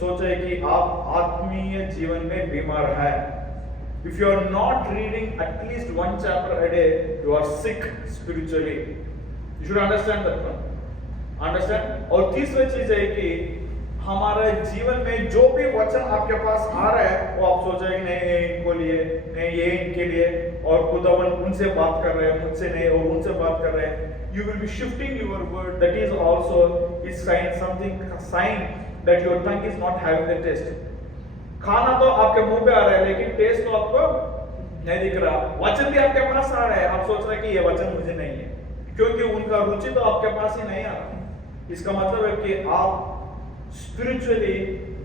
सोचे कि आप आत्मीय जीवन में बीमार है। If you are not reading at least one chapter a day, you are sick spiritually. You should understand that one. Understand? और तीसरी चीज है कि हमारे जीवन में जो भी वचन आपके पास आ रहा है, वो आप सोचेंगे नहीं इनको लिए, नहीं ये इनके लिए, और खुदावन उनसे बात कर रहे हैं, मुझसे नहीं, और उनसे बात कर रहे हैं। You will be shifting your word. That is also is sign that your tongue is not having the taste. खाना तो आपके मुंह पे आ रहा है, लेकिन टेस्ट तो आपको नहीं दिख रहा। वचन भी आपके पास आ रहा है, आप सोच रहे हैं कि ये वचन मुझे नहीं है, क्योंकि उनका रुचि तो आपके पास ही नहीं आ रहा। इसका मतलब है कि आप स्पिरिचुअली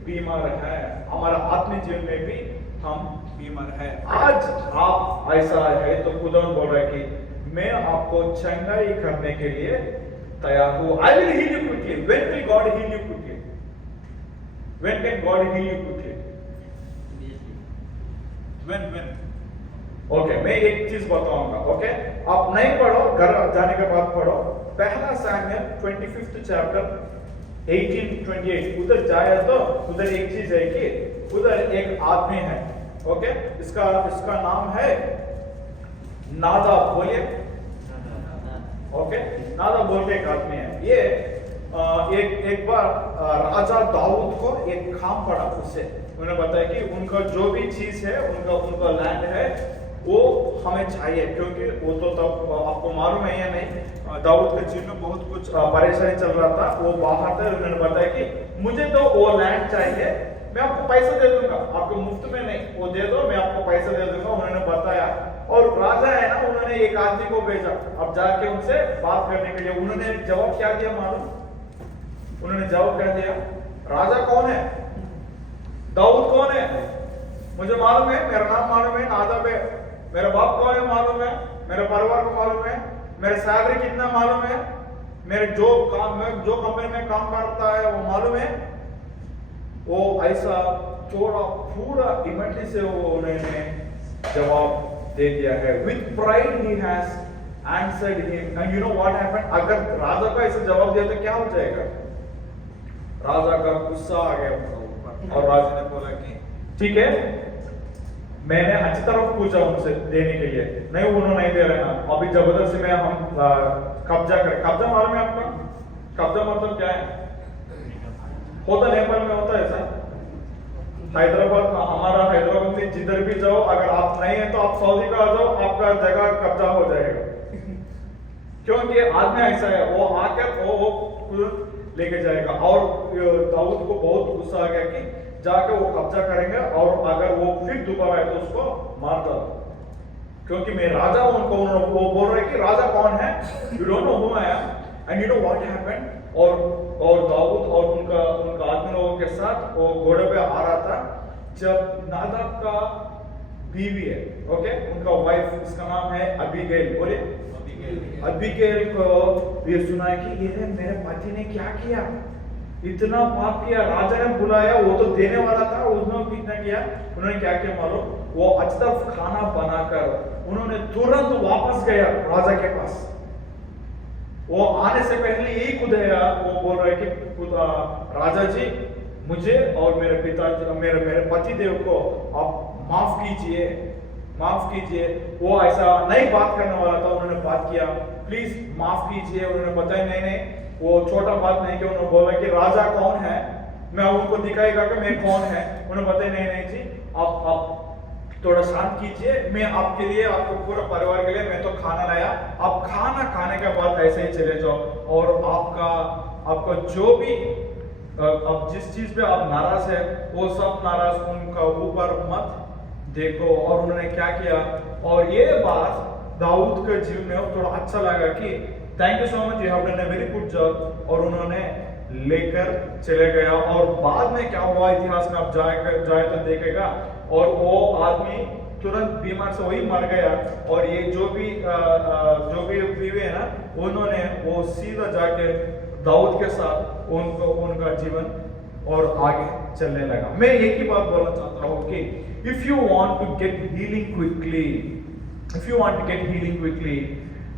बीमार है, हमारा आत्मिक जीवन में भी हम बीमार है। आज आप ऐसा है तो खुदावन बोल रहा है कि मैं आपको चंगाई करने के लिए तैयार हूं। I will heal you quickly. When will God heal you quickly? When can God heal you quickly? When? Okay, मैं एक चीज बताऊंगा। Okay, आप नहीं पढ़ो, घर जाने के बाद पढ़ो। पहला सामुएल 25th chapter 18-28 उधर जाए तो उधर एक चीज है कि उधर एक आदमी है। ओके, इसका नाम है नादाब। बोलिए। ओके, नादाब बोल के एक आदमी है। ये एक बार राजा दाऊद को एक काम पड़ा उससे। उन्होंने बताया कि उनका जो भी चीज है, उनका लैंड है, वो हमें चाहिए, क्योंकि वो तो तब आपको मालूम है या नहीं, दाऊद के जीवन में बहुत कुछ परेशानी चल रहा था, वो बाहर थे। उन्होंने बताया कि मुझे तो वो लैंड चाहिए, मैं आपको पैसा दे दूंगा, आपको मुफ्त में नहीं, वो दे दो, मैं आपको पैसा दे दूंगा। उन्होंने बताया, और राजा है ना, उन्होंने एक आदमी को भेजा अब जाके उनसे बात करने के लिए। उन्होंने जवाब क्या दिया मालूम? उन्होंने जवाब क्या दिया? राजा कौन है? दाऊद कौन है? मुझे मालूम है, मेरा नाम मालूम है, नादाब है, मेरा बाप कौन है मालूम है, मेरे परिवार को मालूम है, मेरे सैलरी कितना मालूम है, मेरे जो कंपनी में काम करता है वो मालूम है, वो ऐसा थोड़ा पूरा इमरती से वो उन्होंने जवाब दे दिया है। With pride he has answered him and you know what happened. अगर राजा का ऐसे जवाब दिया तो क्या हो जाएगा? राजा का गुस्सा आ गया उनके ऊपर और राजा ने बोला कि ठीक है, मैंने अच्छी तरफ पूछा उनसे देने के लिए, नहीं उन्होंने नहीं दे रहे हैं, अभी जबरदस्ती में हम कब्जा करें। कब्जा मालूम है आपका? कब्जा मतलब क्या है? होता नेपाल में होता है ऐसा। हैदराबाद, हमारा हैदराबाद में जिधर भी जाओ, अगर आप नहीं है तो आप सऊदी का आ जाओ, आपका जगह कब्जा हो जाएगा। क्योंकि आदमी ऐसा है, वो आकर वो लेके जाएगा। और दाऊद को बहुत गुस्सा आ गया कि जाकर वो कब्जा करेंगे और अगर वो फिर दोबारा आए तो उसको मार दो, क्योंकि मैं राजा हूं। उनको वो बोल रहे कि राजा कौन है, you don't know who I am and you know what happened. और दाऊद और उनका आदमी लोगों के साथ वो घोड़े पे आ रहा था। जब नादाब का बीवी है, ओके, उनका वाइफ, इसका नाम है अबीगैल, बोले अबीगैल को ये सुना है कि ये मेरे पति ने क्या किया, इतना पाप किया, राजा ने बुलाया, वो तो देने वाला था, उसने कितना किया, उन्होंने क्या किया मालूम? वो अजतफ खाना बनाकर उन्होंने तुरंत वापस गया राजा के पास। वो आने से पहले यही खुदाया, वो बोल रहे कि राजा जी, मुझे और मेरे पिताजी, मेरे पति देव को आप माफ कीजिए, माफ कीजिए। वो ऐसा नहीं बात करने वाला था, उन्होंने बात किया, प्लीज माफ कीजिए। उन्होंने बताया नहीं, वो छोटा बात नहीं कि उन्होंने बोला कि राजा कौन है, मैं उनको दिखाएगा कि मैं कौन है। उन्होंने बताया नहीं जी, आप थोड़ा शांत कीजिए, मैं आपके लिए, आपको पूरा परिवार के लिए मैं तो खाना लाया, आप खाना खाने के बाद ऐसे ही चले जाओ, और आपका जो भी अब जिस चीज पे आप नाराज है वो सब नाराज उनका ऊपर मत देखो। और उन्होंने क्या किया, और ये बात दाऊद के जीवन में थोड़ा अच्छा लगा कि thank you so much, you have done a very good job, और उन्होंने लेकर चले गया। और बाद में क्या हुआ इतिहास में आप जाए तो देखेगा, और वो आदमी तुरंत बीमार से वही मर गया। और ये जो भी बीवी है ना, उन्होंने वो सीधा जाके दाऊद के साथ उनका जीवन और आगे चलने लगा। मैं एक ही बात बोलना चाहता हूँ कि if you want to get healing quickly,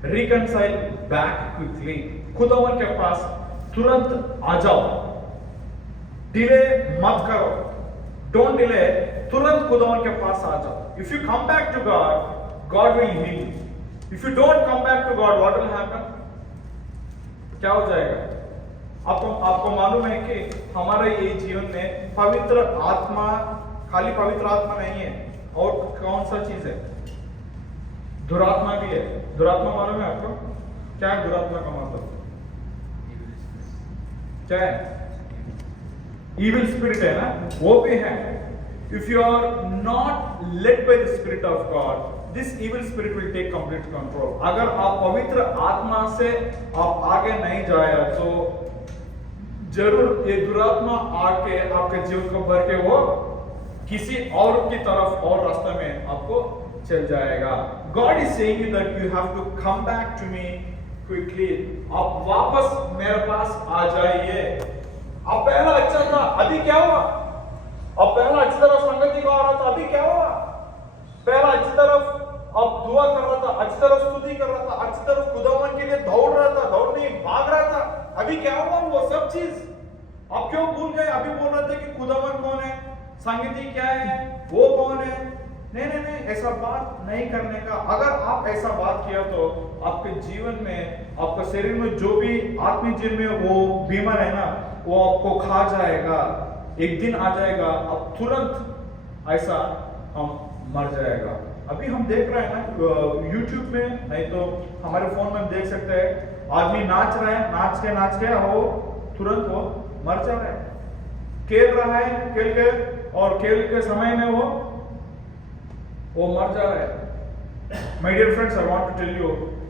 reconcile back quickly, खुदावन के पास तुरंत आ जाओ, डिले मत करो, डोंट डिले, तुरंत खुदावन के पास आ जाओ। If you come back to God, God will heal you. If you don't come back to God, what will happen? क्या हो जाएगा? आपको मालूम है कि हमारे ये जीवन में पवित्र आत्मा, खाली पवित्र आत्मा नहीं है, और कौन सा चीज है? दुरात्मा भी है। दुरात्मा मालूम है आपको? क्या है दुरात्मा का मतलब? क्या है? इविल स्पिरिट है ना, वो भी है। If you are not led by the spirit of God, this evil spirit will take complete control. अगर आप पवित्र आत्मा से आप आगे नहीं जाए तो जरूर ये दुरात्मा आके आपके जीवन को भर के वो किसी और की तरफ और रास्ते में आपको चल जाएगा। God is saying that you have to come back to me quickly. आप वापस मेरे पास आ जाइए। अब पहला अच्छा था, अभी क्या हुआ? अब पहला अच्छी तरह संगति को आ रहा था, अभी क्या हुआ? पहला अच्छी तरफ अब दुआ कर रहा था, अच्छी तरह स्तुति कर रहा था, अच्छी तरह खुदावन के लिए दौड़ रहा था, दौड़ नहीं भाग रहा था, अभी क्या हुआ? वो सब चीज आप क्यों भूल गए? अभी बोल रहे थे कि खुदावन कौन है, संगति क्या है, वो कौन है। नहीं, ऐसा बात नहीं करने का। अगर आप ऐसा बात किया तो आपके जीवन में, आपके शरीर में जो भी आत्मिक जीवन में वो बीमार है ना, वो आपको खा जाएगा। एक दिन आ जाएगा, अब तुरंत ऐसा हम मर जाएगा। अभी हम देख रहे हैं ना यूट्यूब में, नहीं तो हमारे फोन में हम देख सकते हैं, आदमी नाच रहे हैं, नाच के वो तुरंत वो मर जा रहा है। खेल रहा है, खेल के, और खेल के समय में वो मर जा रहा है। My dear friends, I want to tell you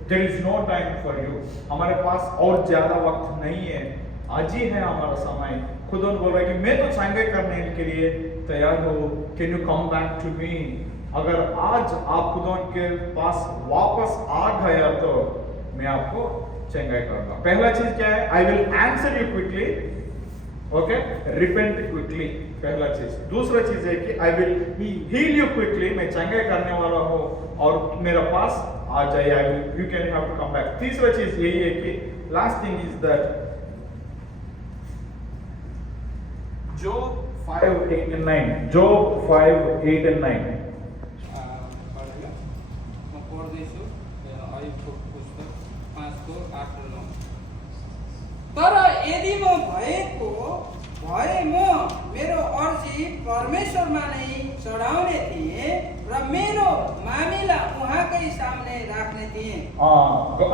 there is no time for you. हमारे पास और ज्यादा वक्त नहीं है, आज ही है हमारा समय। खुदा बोल रहा है कि मैं तो संगति करने के लिए तैयार हो, can you come back to me. अगर आज आप खुदा के पास वापस आ गया तो मैं आपको चंगाई करूंगा। पहला चीज क्या है? I will answer you quickly, okay, repent quickly, पहला चीज। दूसरा चीज है कि I will heal you quickly, मैं चंगाई करने वाला हूं और मेरा पास आ जाए, I will, you can have to come back. तीसरा चीज यही है कि last thing is that Job 5, 8 and 9, Job 5, 8 and 9। म पढ्दैछु अयुबको पुस्तक 5को 8 र 9। तर यदि म भए म मेरो अर्जी परमेश्वरमा नै चढाउने थिएँ र मेरो मामिला उहाँकै सामने राख्ने थिएँ।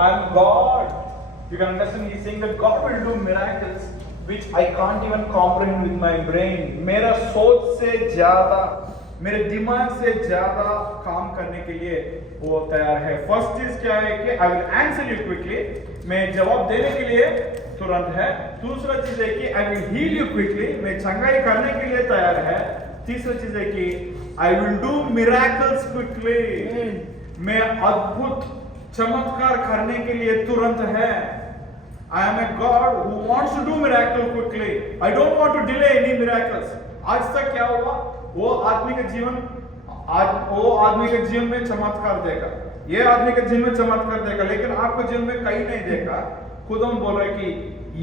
And God, you can understand, he's saying that God will do miracles which I can't even comprehend with my brain। मेरा सोच से ज्यादा, मेरे दिमाग से ज्यादा काम करने के लिए वो तैयार है। फर्स्ट चीज क्या है कि I will answer you quickly, मैं जवाब देने के लिए तुरंत है। दूसरा चीज है कि I will heal you quickly, मैं चंगाई करने के लिए तैयार है। तीसरा चीज है कि I will do miracles quickly, मैं अद्भुत चमत्कार करने के लिए तुरंत है। I am a God who wants to do miracle quickly. I don't want to delay any miracles। आज तक क्या हुआ? वो आदमी के जीवन में चमत्कार देगा, ये आदमी के जीवन में चमत्कार देगा, लेकिन आपके जीवन में कहीं नहीं देगा। खुद हम बोल रहे कि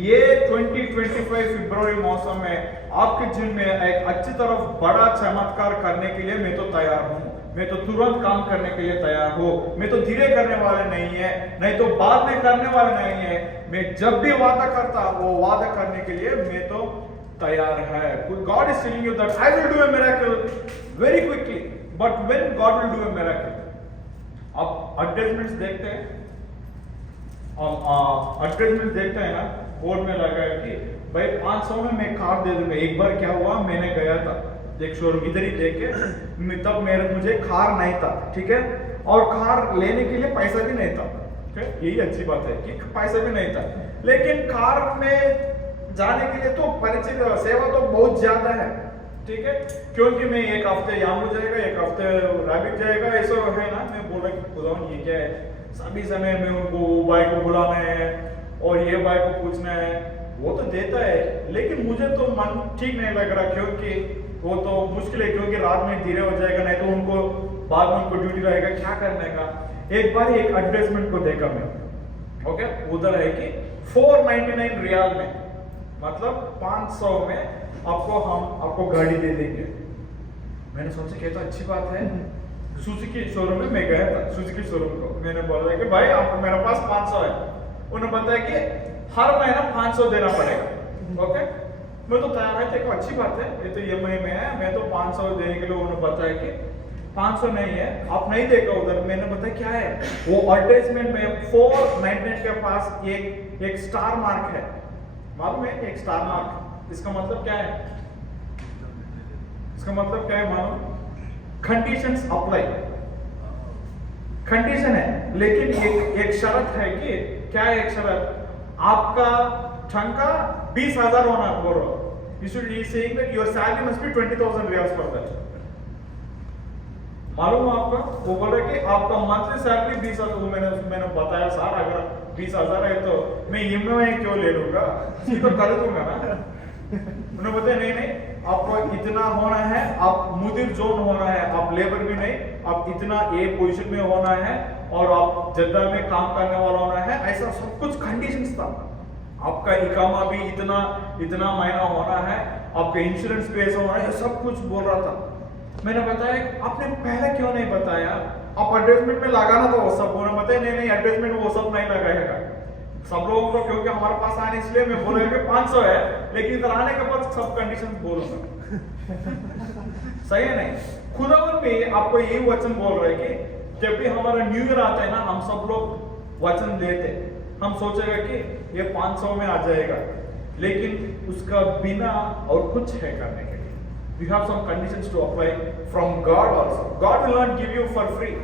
ये 2025 फरवरी मौसम में आपके जीवन में एक अच्छी तरफ बड़ा चमत्कार करने के लिए मैं तो तैयार हूँ। मैं तो तुरंत काम करने के लिए तैयार हूँ। मैं तो धीरे करने वाले नहीं है, नहीं तो बाद में करने वाले नहीं है। मैं जब भी वादा करता वो वादा करने के लिए मैं तो तैयार है। God is telling you that I will do a miracle very quickly, but when God will do a miracle? आप एडवर्टाइजमेंट्स देखते हैं, एडवर्टाइजमेंट देखते हैं ना, बोर्ड में लगा है कि भाई 500 में मैं कार दे दूंगा। एक बार क्या हुआ, मैंने गया था एक शोरूम, इधर ही देख के, तब मुझे कार नहीं था, ठीक है, और कार लेने के लिए पैसा भी नहीं था। यही अच्छी बात है कि पैसा भी नहीं था, लेकिन कार में जाने के लिए तो परिचित सेवा तो बहुत ज्यादा है, ठीक है, क्योंकि मैं एक हफ्ते यामू जाएगा, एक हफ्ते रैबिट जाएगा, ऐसा है ना। मैं बोला कि खुदावन ये क्या है, सभी समय में उनको भाई को बुलाना है और ये भाई को पूछना है। वो तो देता है, लेकिन मुझे तो मन ठीक नहीं लग रहा, क्योंकि वो तो मुश्किल है, क्योंकि रात में धीरे हो जाएगा, नहीं तो उनको बाद में उनको ड्यूटी रहेगा, क्या करने का। एक बार एक एडवर्टाइजमेंट को देखा मैं, ओके, उधर है कि 499 रियाल में, मतलब 500 में आपको गाड़ी दे देंगे। मैंने सोचा कि तो अच्छी बात है। सुजुकी शोरूम में मैं गया था, सुजुकी शोरूम को मैंने बोला कि भाई आपको मेरे पास 500 है। उन्होंने बताया कि हर महीना 500 देना पड़ेगा, ओके। मैं तो तैयार है, देखो अच्छी बात है, ये तो EMI में है, मैं तो 500 देने के लिए। उन्होंने बताया कि 500 नहीं है, आप नहीं देखा उधर। मैंने बताया क्या है, वो एडवर्टाइजमेंट में 499 के पास एक स्टार मार्क है, मालूम है? एक स्टार मार्क, इसका मतलब क्या है? इसका मतलब क्या है मालूम? कंडीशंस अप्लाई, कंडीशन है, लेकिन एक शर्त है कि क्या है? एक शर्त, आपका ठंका 20,000 होना बोल रहा हूँ। You should be saying that your salary must be 20,000 riyals per that। मालूम आपका, वो बोल रहे कि आपका मंथली सैलरी 20,000। मैंने बताया सर अगर 20,000 है तो मैं EMI क्यों ले लूंगा, ये तो कर दूंगा ना। उन्होंने बताया नहीं, आपको इतना होना है, आप मुदीर जोन होना है, आप लेबर भी नहीं, आप इतना ए पोजीशन में होना है और आप जद्दा में काम करने वाला होना है, ऐसा सब कुछ कंडीशंस था। आपका इकामा भी इतना महीना होना है, आपका इंश्योरेंस भी ऐसा होना है, सब कुछ बोल रहा था। मैंने बताया आपने पहले क्यों नहीं बताया, आप एडवर्टाइजमेंट में लगाना था वो सब। उन्होंने बताया नहीं एडवर्टाइजमेंट वो सब नहीं लगाएगा सब लोगों को, क्योंकि हमारे पास आने इसलिए मैं बोल रहा कि 500 है, लेकिन इधर आने के बाद सब कंडीशन बोलूंगा। सही है नहीं? खुदावन भी आपको यही वचन बोल रहे कि जब भी हमारा न्यू ईयर आता है ना, हम सब लोग वचन देते, हम सोचेगा कि ये 500 में आ जाएगा, लेकिन उसका बिना और कुछ है करने के लिए। You have some conditions to apply from God also. God will not give you for free.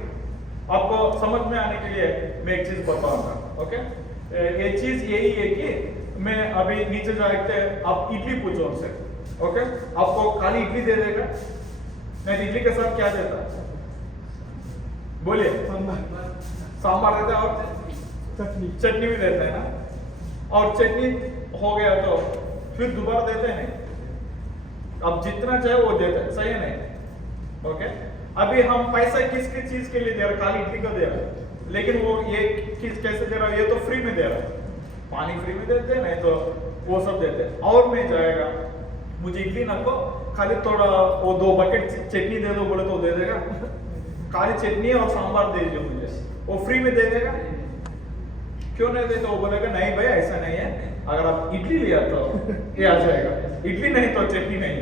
आपको समझ में आने के लिए मैं एक चीज बताऊंगा, ओके? ये चीज यही है कि मैं अभी नीचे जाके आप इडली पूछो उनसे, ओके? आपको खाली इडली दे देगा, नहीं इडली के साथ क्या देता? बोलिए। सांभर देता और चटनी भी देते हैं ना, और चटनी हो गया तो फिर दोबारा देते हैं नहीं, अब जितना चाहे वो देते हैं, सही है नहीं? ओके, अभी हम पैसा किसकी चीज के लिए दे रहे, खाली इडली को दे रहे हैं, लेकिन वो ये किस कैसे दे रहा है, ये तो फ्री में दे रहा है, पानी फ्री में देते हैं, नहीं तो वो सब देते हैं। और में जाएगा मुझे इडली ना को खाली थोड़ा वो 2 बकेट चटनी दे दो बोले तो दे देगा, खाली चटनी और सांभर दे दो मुझे, वो फ्री में दे देगा? क्यों नहीं देता? वो बोलेगा नहीं भाई ऐसा नहीं है, अगर आप इडली लिया तो ये आ जाएगा, इडली नहीं तो चटनी नहीं।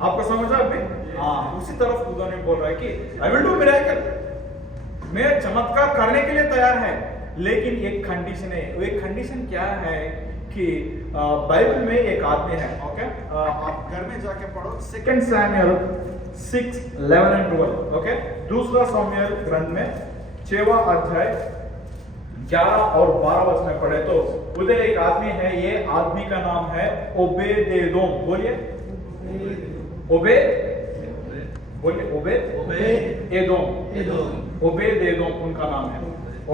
आपको समझा अभी? हाँ, उसी तरफ खुदा ने बोल रहा है कि आई विल डू मिरेकल, मैं चमत्कार करने के लिए तैयार है, लेकिन एक कंडीशन है। वो एक कंडीशन क्या है कि बाइबल में एक आदमी है, ओके, आप घर में जाके पढ़ो 2 सैमुएल 6, 11 and 12, ओके, दूसरा सामुएल ग्रंथ में 6वां अध्याय 11 और 12 वचन में पढ़े तो उधर एक आदमी है, ये आदमी का नाम है ओबेदेदोम, बोलिए ओबेदेदोम उनका नाम है,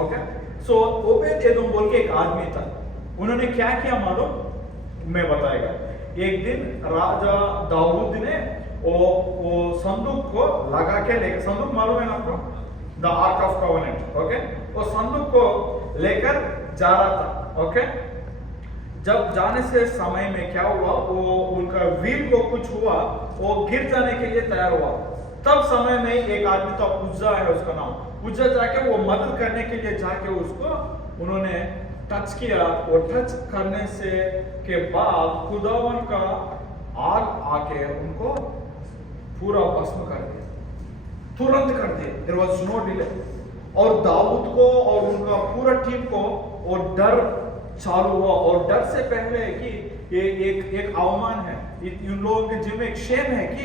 ओके। सो ओबेदेदोम बोल के एक आदमी था, उन्होंने क्या किया मालूम, मैं बताएगा। एक दिन राजा दाऊद ने वो संदूक को लगा के लेकर, संदूक मालूम है ना आपको, the arc of covenant, okay, वो संदूक को लेकर जा रहा था, ओके। जब जाने से समय में क्या हुआ, वो उनका व्हील को कुछ हुआ, वो गिर जाने के लिए तैयार हुआ। तब समय में एक आदमी था, उज्जा है उसका नाम, उज्जा जाके वो मदद करने के लिए जाके उसको उन्होंने टच किया, और टच करने से के बाद खुदावन का आग आके उनको पूरा भस्म कर दिया, तुरंत कर दिया, देयर वाज नो डिले। और दाऊद को और उनका पूरा टीम को और डर चालू हुआ, और डर से पहले कि ये एक अवमान है, इन लोगों के जिम्मे एक शेम है कि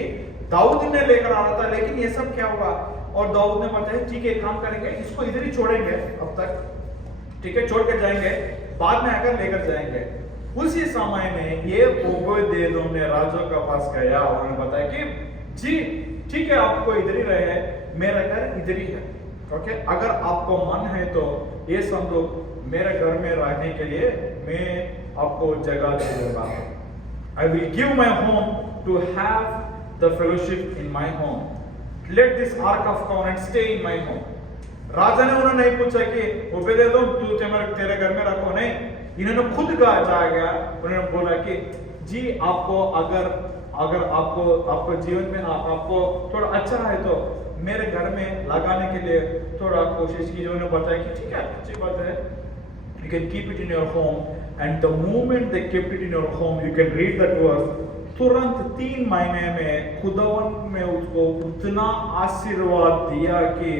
दाऊद ने लेकर आ रहा था, लेकिन ये सब क्या हुआ। और दाऊद ने बताया ठीक है, काम करेंगे, इसको इधर ही छोड़ेंगे अब तक, ठीक है, छोड़ के जाएंगे, बाद में आकर लेकर जाएंगे। उसी समय में ये ओबेदेदोम ने राजा के पास गया और उन्होंने बताया कि जी ठीक है, आपको इधर ही रहे, मेरा घर इधर ही है, ओके, अगर आपको मन है तो ये संदूक मेरे घर में रहने के लिए मैं आपको जगह दे दूंगा। I will give my home to have the fellowship in my home. Let this ark of covenant stay in my home. राजा ने उन्होंने नहीं पूछा कि ओबेदेदोम तू तेरे घर में रखो, नहीं, इन्होंने खुद कहा जा गया, उन्होंने बोला कि जी आपको अगर आपको जीवन में आपको थोड़ा अच्छा है तो मेरे घर में लगाने के लिए थोड़ा कोशिश की। उन्होंने बताया कि ठीक है, अच्छी बात है, you can keep it in your home, and the moment they kept it in your home, you can read that verse, तुरंत 3 महीने में खुदावन में उसको उतना आशीर्वाद दिया कि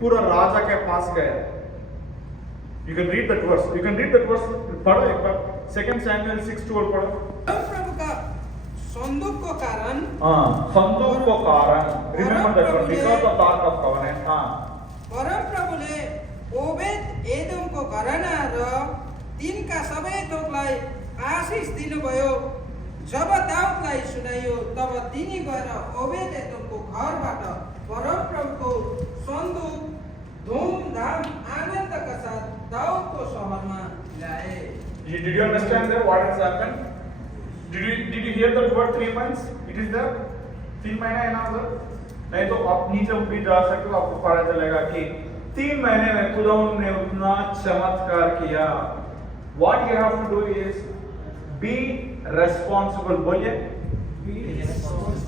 पूरा राजा के पास गया। You can read that verse. You can read that verse. पढ़ो एक बार 2 Samuel 6:12 पढ़ो। प्रभु का संदूक को कारण, संदूक को कारण, remember that one, because of the ark of covenant, परम प्रभुले ओबेद एदोम को घराना र तिनका सबै थोकलाई आशिष दिनुभयो। जब दाउदलाई सुनाइयो तब तिनी गएर ओबेद एदोमको घरबाट परम प्रभुको संदूक धूमधाम आनन्दका साथ दाउदको शहरमा ल्याए। Did you understand there what has happened? Did you hear that word 3 months? It is there. 3 महीना है ना उधर? नहीं तो आप नीचे भी जा सकते हो, आपको पता चलेगा कि 3 महीने में खुदावन ने उतना चमत्कार किया। What you have to do is be responsible. बोलिए,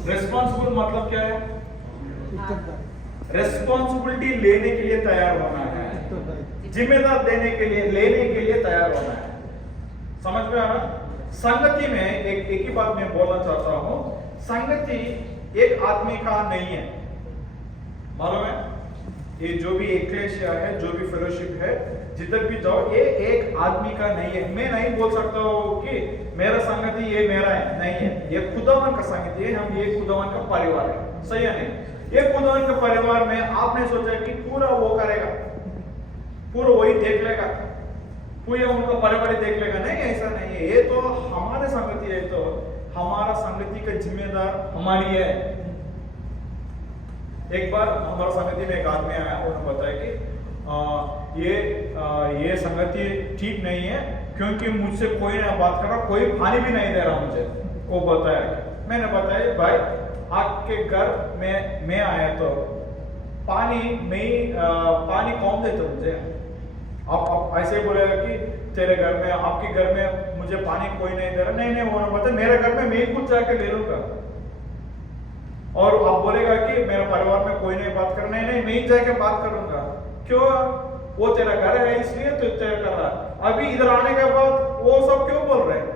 responsible मतलब क्या है? Responsibility लेने के लिए तैयार होना है, जिम्मेदार लेने के लिए तैयार होना है। समझ में आ रहा? संगति में एक ही बात मैं बोलना चाहता हूँ, संगति एक आदमी का नहीं है, मालूम है? ये जो भी एक्लेशिया है, जो भी फेलोशिप है, जिधर भी जाओ, ये एक आदमी का नहीं है। मैं नहीं बोल सकता हूँ कि मेरा संगति ये मेरा है, नहीं है, ये खुदावन का संगति है, हम ये खुदावन का परिवार है, सही है नहीं? ये खुदावन का परिवार में आपने सोचा कि पूरा वो करेगा, पूरा वही देख लेगा, पूरा उनका परिवार देख लेगा, नहीं, ऐसा नहीं है। ये तो हमारे संगति है, तो हमारा संगति का जिम्मेदार हमारी है। एक बार हमारा संगति में एक आदमी आया, उन्होंने बताया कि ये संगति ठीक नहीं है, क्योंकि मुझसे कोई नहीं बात कर रहा, कोई पानी भी नहीं दे रहा मुझे। वो बताया, मैंने बताया भाई आपके घर में मैं आया तो पानी पानी कौन देता मुझे? आप ऐसे बोलेगा कि तेरे घर में, आपके घर में मुझे पानी कोई नहीं दे रहा। नहीं वो ना बता, मेरे घर में मैं ही खुद जाके ले लूंगा। और आप बोलेगा कि मेरे परिवार में कोई नहीं बात कर, नहीं मैं ही जाके बात करूंगा। क्यों? वो तेरा घर है इसलिए तो तेरा कर रहा। अभी इधर आने के बाद वो सब क्यों बोल रहे हैं?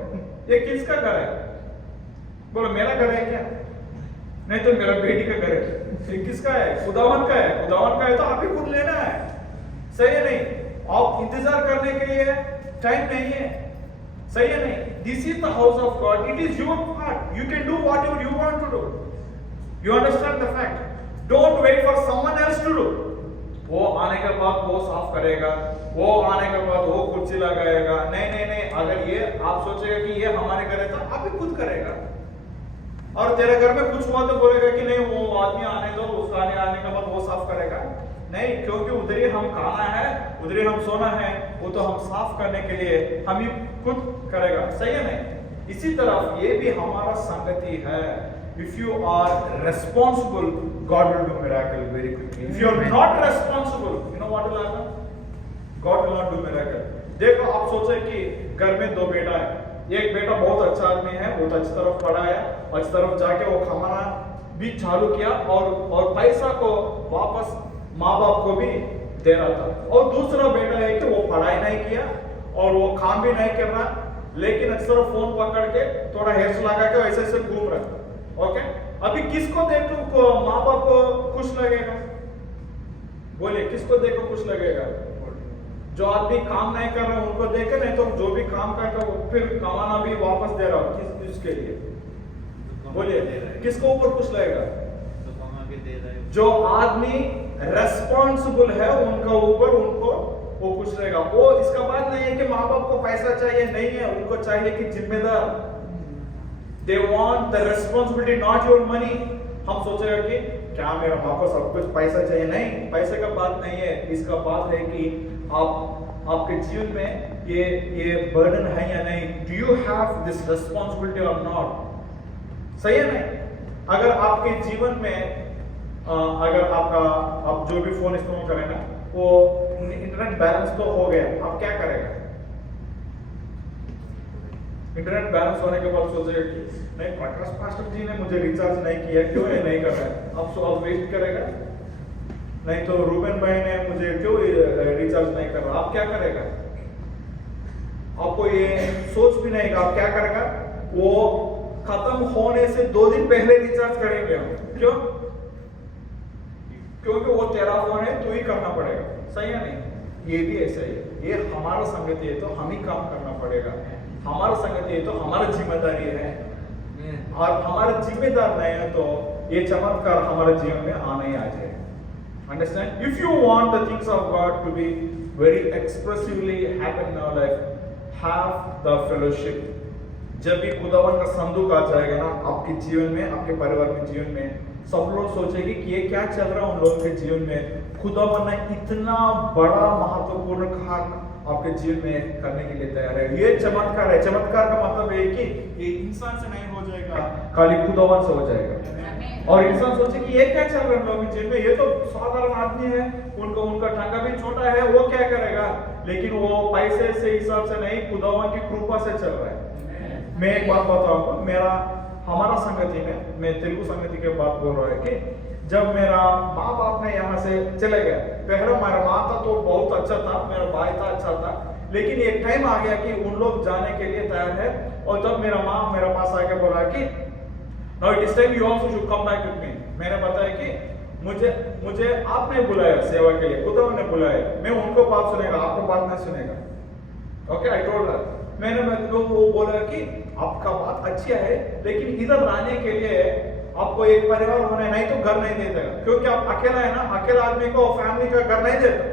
ये किसका घर है? बोलो मेरा घर है क्या? नहीं तो मेरा बेटी का घर है। ये किसका है? खुदावन का है। खुदावन का है तो आप ही खुद लेना है, सही है नहीं? आप इंतजार करने के लिए टाइम नहीं है, सही है नहीं? This is the house of God, it is your part, you can do whatever you want to do. You understand the fact? Don't wait for someone else to do. वो आने के बाद वो साफ करेगा, वो आने के बाद वो कुर्सी लगाएगा। नहीं, अगर ये आप सोचेगा कि ये हमारे घर है तो आप ही खुद करेगा। और तेरे घर में कुछ हुआ तो बोलेगा कि नहीं वो आदमी आने दो, उसका आने के बाद वो साफ करेगा। नहीं, क्योंकि उधर ही हम खाना है, उधर ही हम सोना है, वो तो हम साफ करने के लिए हम ही खुद करेगा, सही है नहीं? इसी तरह ये भी हमारा संगति है। If you are responsible, God will do miracle very quickly. If you are not responsible, you know what will happen? God will not do miracle. देखो आप सोचे कि घर में दो बेटा है, एक बेटा बहुत अच्छा आदमी है, बहुत अच्छी तरफ पढ़ा है, अच्छी तरफ जाके वो कमाना भी चालू किया और पैसा को वापस माँ बाप को भी दे रहा था। और दूसरा बेटा है कि वो पढ़ाई नहीं किया और वो काम भी नहीं कर रहा, लेकिन अक्सर फोन पकड़ के थोड़ा हेयर्स लगा के ऐसे घूम रहा। ओके, अभी किसको देख को माँ बाप को खुश लगेगा? बोलिए किसको देखो खुश लगेगा? जो आदमी काम नहीं कर रहा उनको देखे, नहीं तो जो भी काम करता वो फिर कमाना भी वापस दे रहा किसके लिए? बोलिए किसको ऊपर खुश लगेगा? जो आदमी रेस्पॉन्सिबल है उनका ऊपर उनको वो खुश रहेगा। वो इसका बात नहीं है कि माँ बाप को पैसा चाहिए, नहीं है, उनको चाहिए कि जिम्मेदार। They want the responsibility, not your money. हम सोचेगा कि क्या मेरा माँ को सब कुछ पैसा चाहिए? नहीं, पैसे का बात नहीं है। इसका बात है कि आपके जीवन में ये बर्डन है या नहीं? Do you have this responsibility or not? सही है नहीं? अगर आपके जीवन में अगर आप जो भी फोन इस्तेमाल करें ना, वो इंटरनेट बैलेंस तो हो गया, आप क्या करेगा? इंटरनेट बैलेंस होने के बाद सोचेगा कि नहीं प्रकाश पास्टर जी ने मुझे रिचार्ज नहीं किया, क्यों ये नहीं कर रहा है? अब वेस्ट करेगा। नहीं तो रूबेन भाई ने मुझे क्यों रिचार्ज नहीं कर रहा, आप क्या करेगा? आपको ये सोच भी नहीं, आप क्या करेगा? वो खत्म होने से 2 दिन पहले रिचार्ज करेंगे हम। क्यों? क्योंकि वो तेरा फोन है, तो ही करना पड़ेगा, सही है नहीं? ये भी ऐसा ही है। ये हमारा संगति है तो हम ही काम करना पड़ेगा। हमारा संगति है तो हमारी जिम्मेदारी है, और हमारे जिम्मेदार नहीं है तो ये चमत्कार हमारे जीवन में आना ही आ जाए। Understand? If you want the things of God to be very expressively happen in our life, have the fellowship. जब भी खुदावन का संदूक आ जाएगा ना आपके जीवन में, आपके परिवार में, जीवन में, सब लोग सोचेंगे कि ये क्या चल रहा है उन लोगों के जीवन में। खुदावन ने इतना बड़ा महत्वपूर्ण काम आपके जीवन में करने के लिए तैयार है। ये चमत्कार है। चमत्कार का मतलब है कि ये इंसान से नहीं हो जाएगा, खाली खुदावन से हो जाएगा। और इंसान सोचे कि ये क्या चल रहा है लोगों के जीवन में, ये तो साधारण आदमी है, उनका टांगा भी छोटा है, वो क्या करेगा? लेकिन वो पैसे से हिसाब से नहीं, खुदावन की कृपा से चल रहा है। मैं एक बात बताऊंगा, हमारा संगति में, मैं तेलुगु संगति के बात बोल रहा है कि जब मेरा माँ बाप ने यहाँ से चले गए, पहले मेरा माँ था तो बहुत अच्छा था, मेरा भाई था अच्छा था, लेकिन एक टाइम आ गया कि उन लोग जाने के लिए तैयार है। और तब मेरा माँ मेरे पास आके बोला कि now it is time you also should come back with me. मैंने बताया कि मुझे आपने बुलाया सेवा के लिए, खुदा ने बुलाया, मैं उनको बात सुनेगा, आपको बात नहीं सुनेगा। Okay, I told her. मैंने वो बोला कि आपका बात अच्छी है, लेकिन इधर लाने के लिए आपको एक परिवार होना है, नहीं तो घर नहीं देता, क्योंकि आप अकेला है ना, अकेला आदमी को फैमिली का घर नहीं देता,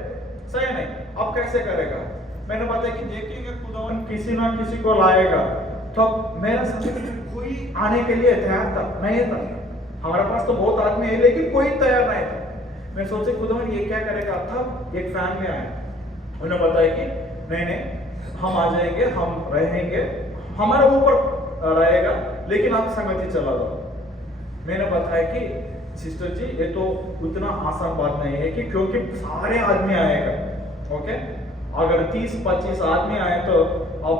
सही है नहीं? आप कैसे करेगा? मैंने बताया कि देखिएगा खुदावन किसी ना किसी को लाएगा। तो मेरा समझ कोई आने के लिए तैयार था नहीं था। हमारे पास तो बहुत आदमी है, लेकिन कोई तैयार नहीं था। मैं सोचे खुदावन ये क्या करेगा। तब एक फैन में आया, उन्होंने बताया कि नहीं नहीं हम आ जाएंगे, हम रहेंगे, हमारे ऊपर रहेगा, लेकिन आप संगति चला दो। मैंने बताया कि सिस्टर जी ये तो उतना आसान बात नहीं है कि क्योंकि सारे आदमी आएगा, ओके। अगर 30-25 आदमी आए तो अब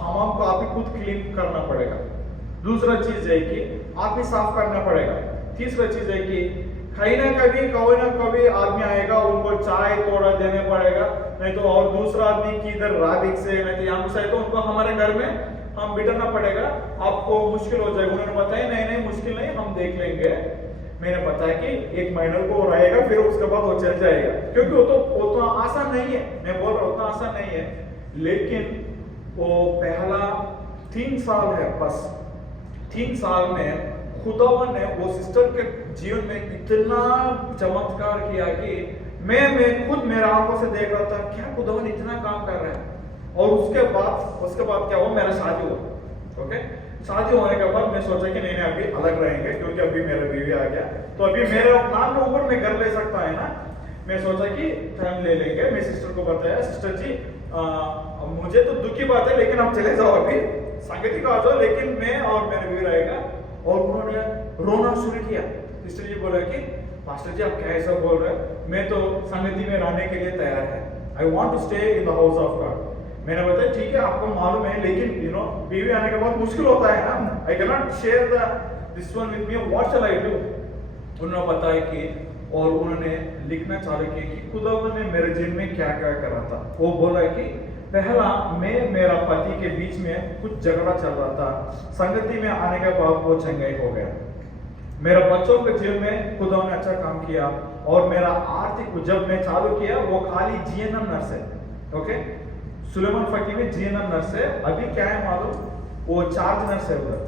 हमको आप ही खुद क्लीन करना पड़ेगा। दूसरा चीज है कि आप ही साफ करना पड़ेगा। तीसरा चीज है कि कहीं ना कभी आदमी आएगा, उनको चाय थोड़ा देने पड़ेगा, नहीं तो और दूसरा आदमी की इधर राबिक से नहीं तो यहाँ से तो उनको हमारे घर में हम बिठाना पड़ेगा, आपको मुश्किल हो जाएगा। उन्होंने बताया नहीं नहीं मुश्किल नहीं, हम देख लेंगे। मैंने बताया कि 1 महीने को रहेगा, फिर उसके बाद वो चल जाएगा, क्योंकि वो तो आसान नहीं है। मैं बोल रहा हूँ उतना आसान नहीं है, लेकिन वो पहला 3 साल है, बस 3 साल में खुदावन ने वो सिस्टर के जीवन में इतना चमत्कार किया कि मैं खुद मेरे आंखों से देख रहा था, क्या खुदावन इतना काम कर रहा है। और उसके बाद क्या हुआ, मेरा शादी हुआ, ओके। शादी होने के बाद मैं सोचा कि नहीं अभी अलग रहेंगे, क्योंकि अभी मेरा बीवी आ गया, तो अभी मेरे नाम के ऊपर मैं घर ले सकता है ना। मैं सोचा कि टाइम ले लेंगे। मैं सिस्टर को बताया, सिस्टर जी मुझे तो दुख की बात है, लेकिन आप चले जाओ, अभी संगति को आ जाओ, लेकिन मैं और मेरा बीवी रहेगा। और उन्होंने रोना शुरू किया। सिस्टर जी बोला कि पास्टर जी आप क्या ऐसा बोल रहे हैं, मैं तो संगति में रहने के लिए तैयार है, I want to stay in the house of God. मैंने बताया ठीक है आपको मालूम है, लेकिन बीवी आने के बाद मुश्किल होता है ना, I can not share this one with me, what shell I do. उन्होंने बताया कि और उन्होंने लिखना चालू किया कि खुदावन ने मेरे जीवन में क्या क्या करा था। वो बोला कि पहला मैं मेरा पति के बीच में कुछ झगड़ा चल रहा था, संगति में आने के बाद वो चंगाई हो गया। मेरा बच्चों के जीवन में खुदावन ने अच्छा काम किया, और मेरा आर्थिक जब मैं चालू किया वो खाली जीएनएम नर्स है, ओके। सुलेमान फकी में जीएनएम नर्स है, अभी क्या है मालूम, वो चार्ज नर्स है उधर,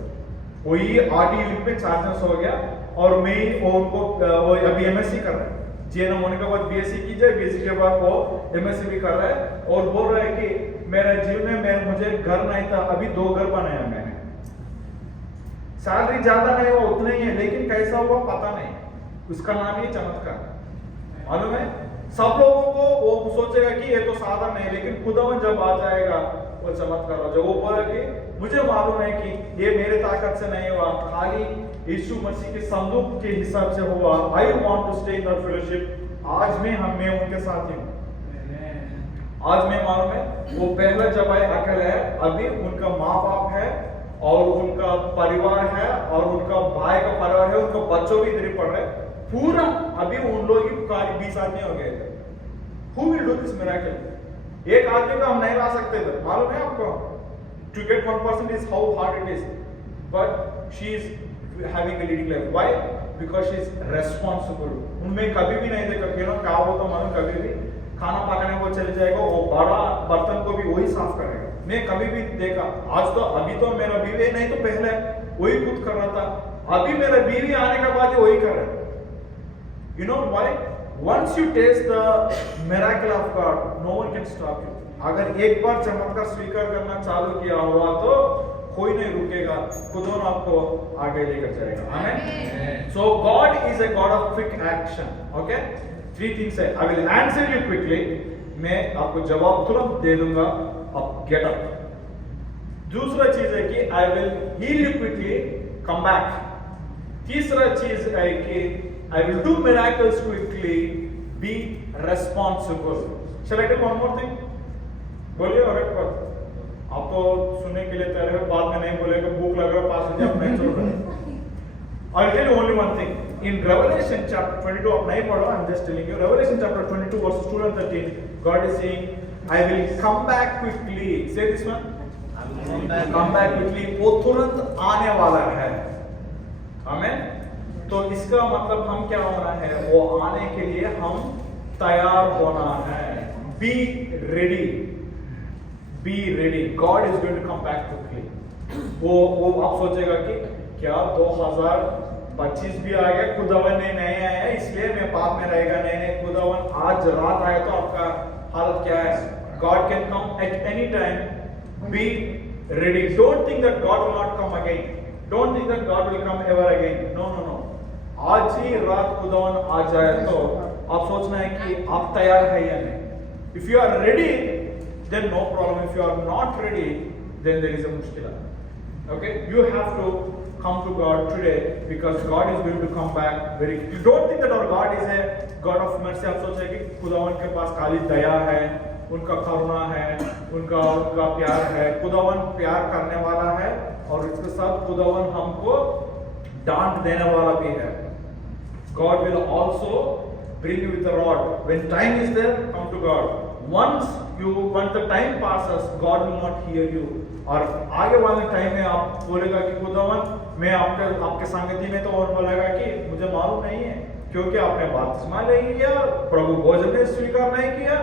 वही आरडी यूनिट में चार्ज नर्स हो गया। और मैं उनको वो अभी एमएससी कर रहा है, जीएनएम होने के बाद बीएससी की जाए, बीएससी के बाद वो एमएससी भी कर रहा है। और बोल रहा है कि मेरे जीवन में मुझे घर नहीं था, अभी 2 घर बनाया मैंने, सैलरी ज्यादा नहीं हुआ उतना ही है, लेकिन कैसा हुआ पता नहीं, उसका नाम ही चमत्कार। मालूम है सब लोगों को वो सोचेगा कि ये तो साधारण है, लेकिन खुदावन जब आ जाएगा वो चमत्कार हो जाएगा। वो बोला कि मुझे मालूम है कि ये मेरे ताकत से नहीं हुआ, खाली यीशु मसीह के संदूक के हिसाब से हुआ। I want to stay in the fellowship. आज मैं उनके साथ ही हूँ। आज मैं मालूम है वो पहला जब आए अकेले है, अभी उनका माँ बाप है और उनका परिवार है और उनका भाई का परिवार है, उनका बच्चों भी इधर ही पढ़ रहे पूरा। अभी उन लोग ही 20 आदमी हो गए थे। Who will do this miracle? एक आदमी को हम नहीं ला सकते थे, मालूम है आपको। To get 1% is how hard it is, but she is having a leading life. Why? Because she is responsible. उनमें कभी भी नहीं देखा क्या हो तो मालूम, कभी भी खाना पकाने को चले जाएगा, वो बड़ा बर्तन को भी वही साफ करेगा। मैं कभी भी देखा, आज तो अभी तो मेरा बीवी नहीं तो पहले वही खुद कर रहा था, अभी मेरा बीवी आने के बाद वही कर रहा है। You know why? Once you taste the miracle of God, no one can stop you. अगर एक बार चमत्कार स्वीकार करना चालू किया हुआ तो कोई नहीं रुकेगा, खुदा आपको आगे लेकर जाएगा। आमेन। So God is a God of quick action. Okay? 3 things है। I will answer you quickly. मैं आपको जवाब तुरंत दे दूंगा। अब get up. दूसरा चीज है कि I will heal you quickly. Come back. तीसरा चीज है कि I will do miracles quickly. Be responsible. Shall I do one more thing? बोलिए और एक बात। आप तो सुनने के लिए तैयार हो, बाद में नहीं बोलेगा, भूख लग रहा, पास आप नहीं छोड़ रहे। I'll tell you only one thing. In Revelation chapter 22, आप नहीं पढ़ो, I'm just telling you. Revelation chapter 22 verses 2 and 13, God is saying, I will come back quickly. Say this one. Come back quickly. वो तुरंत आने वाला है। आमेन। तो इसका मतलब हम क्या होना है, वो आने के लिए हम तैयार होना है। Be ready. Be ready. God is going to come back quickly. वो आप सोचेगा कि क्या 2025 भी आ गया, खुदावन ने नहीं आया इसलिए मैं पाप में रहेगा। नहीं, खुदावन आज रात आया तो आपका हालत क्या है? God can come at any time. Be ready. Don't think that God will not come again. Don't think that God will come ever again. No. आज ही रात खुदावन आ जाए तो आप सोचना है कि आप तैयार है या नहीं। If you are ready then no problem. If you are not ready, then there is a mushkila. Okay, you have to come to God today because God is going to come back very. You don't think that our God is a God of mercy. आप सोचे कि खुदावन के पास खाली दया है, उनका करुणा है, उनका प्यार है। खुदावन प्यार करने वाला है और इसके साथ खुदावन हमको डांट देने वाला भी है। God will also bring you with a rod. When time is there, come to God. Once the time passes, God will not hear you. और आगे वाले टाइम में आप बोलेगा कि खुदावन मैं आपके संगति में, तो और बोलेगा कि मुझे मालूम नहीं है क्योंकि आपने बपतिस्मा नहीं लिया, प्रभु भोजन में स्वीकार नहीं किया,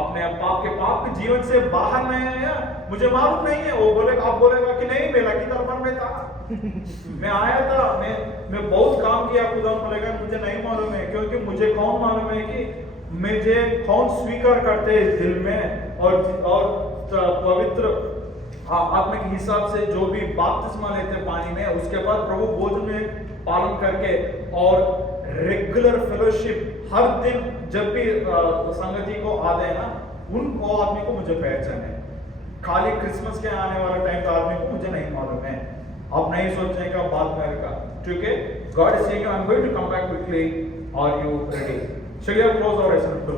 आपने पाप के जीवन से बाहर नहीं आया, मुझे मालूम नहीं है। वो बोलेगा, आप बोलेगा कि नहीं मैं लकी दरबार में था, मैं आया था, मैं बहुत काम किया। खुदावन बोलेगा मुझे नहीं मालूम है क्योंकि मुझे कौन मालूम है कि मुझे कौन स्वीकार करते हैं दिल में और पवित्र आत्मा के हिसाब से जो भी बपतिस्मा लेते पानी में, उसके बाद प्रभु भोजन में पालन करके और रेगुलर फेलोशिप हर दिन जब भी संगति को आते हैं ना, उनको आदमी को मुझे पहचान है। खाली क्रिसमस के आने वाला टाइम तो आदमी को मुझे नहीं मालूम है। अब नहीं सोचने का बात करेगा, ठीक है। God is saying I am going to come back quickly, are you ready? Shall we close our eyes and pray?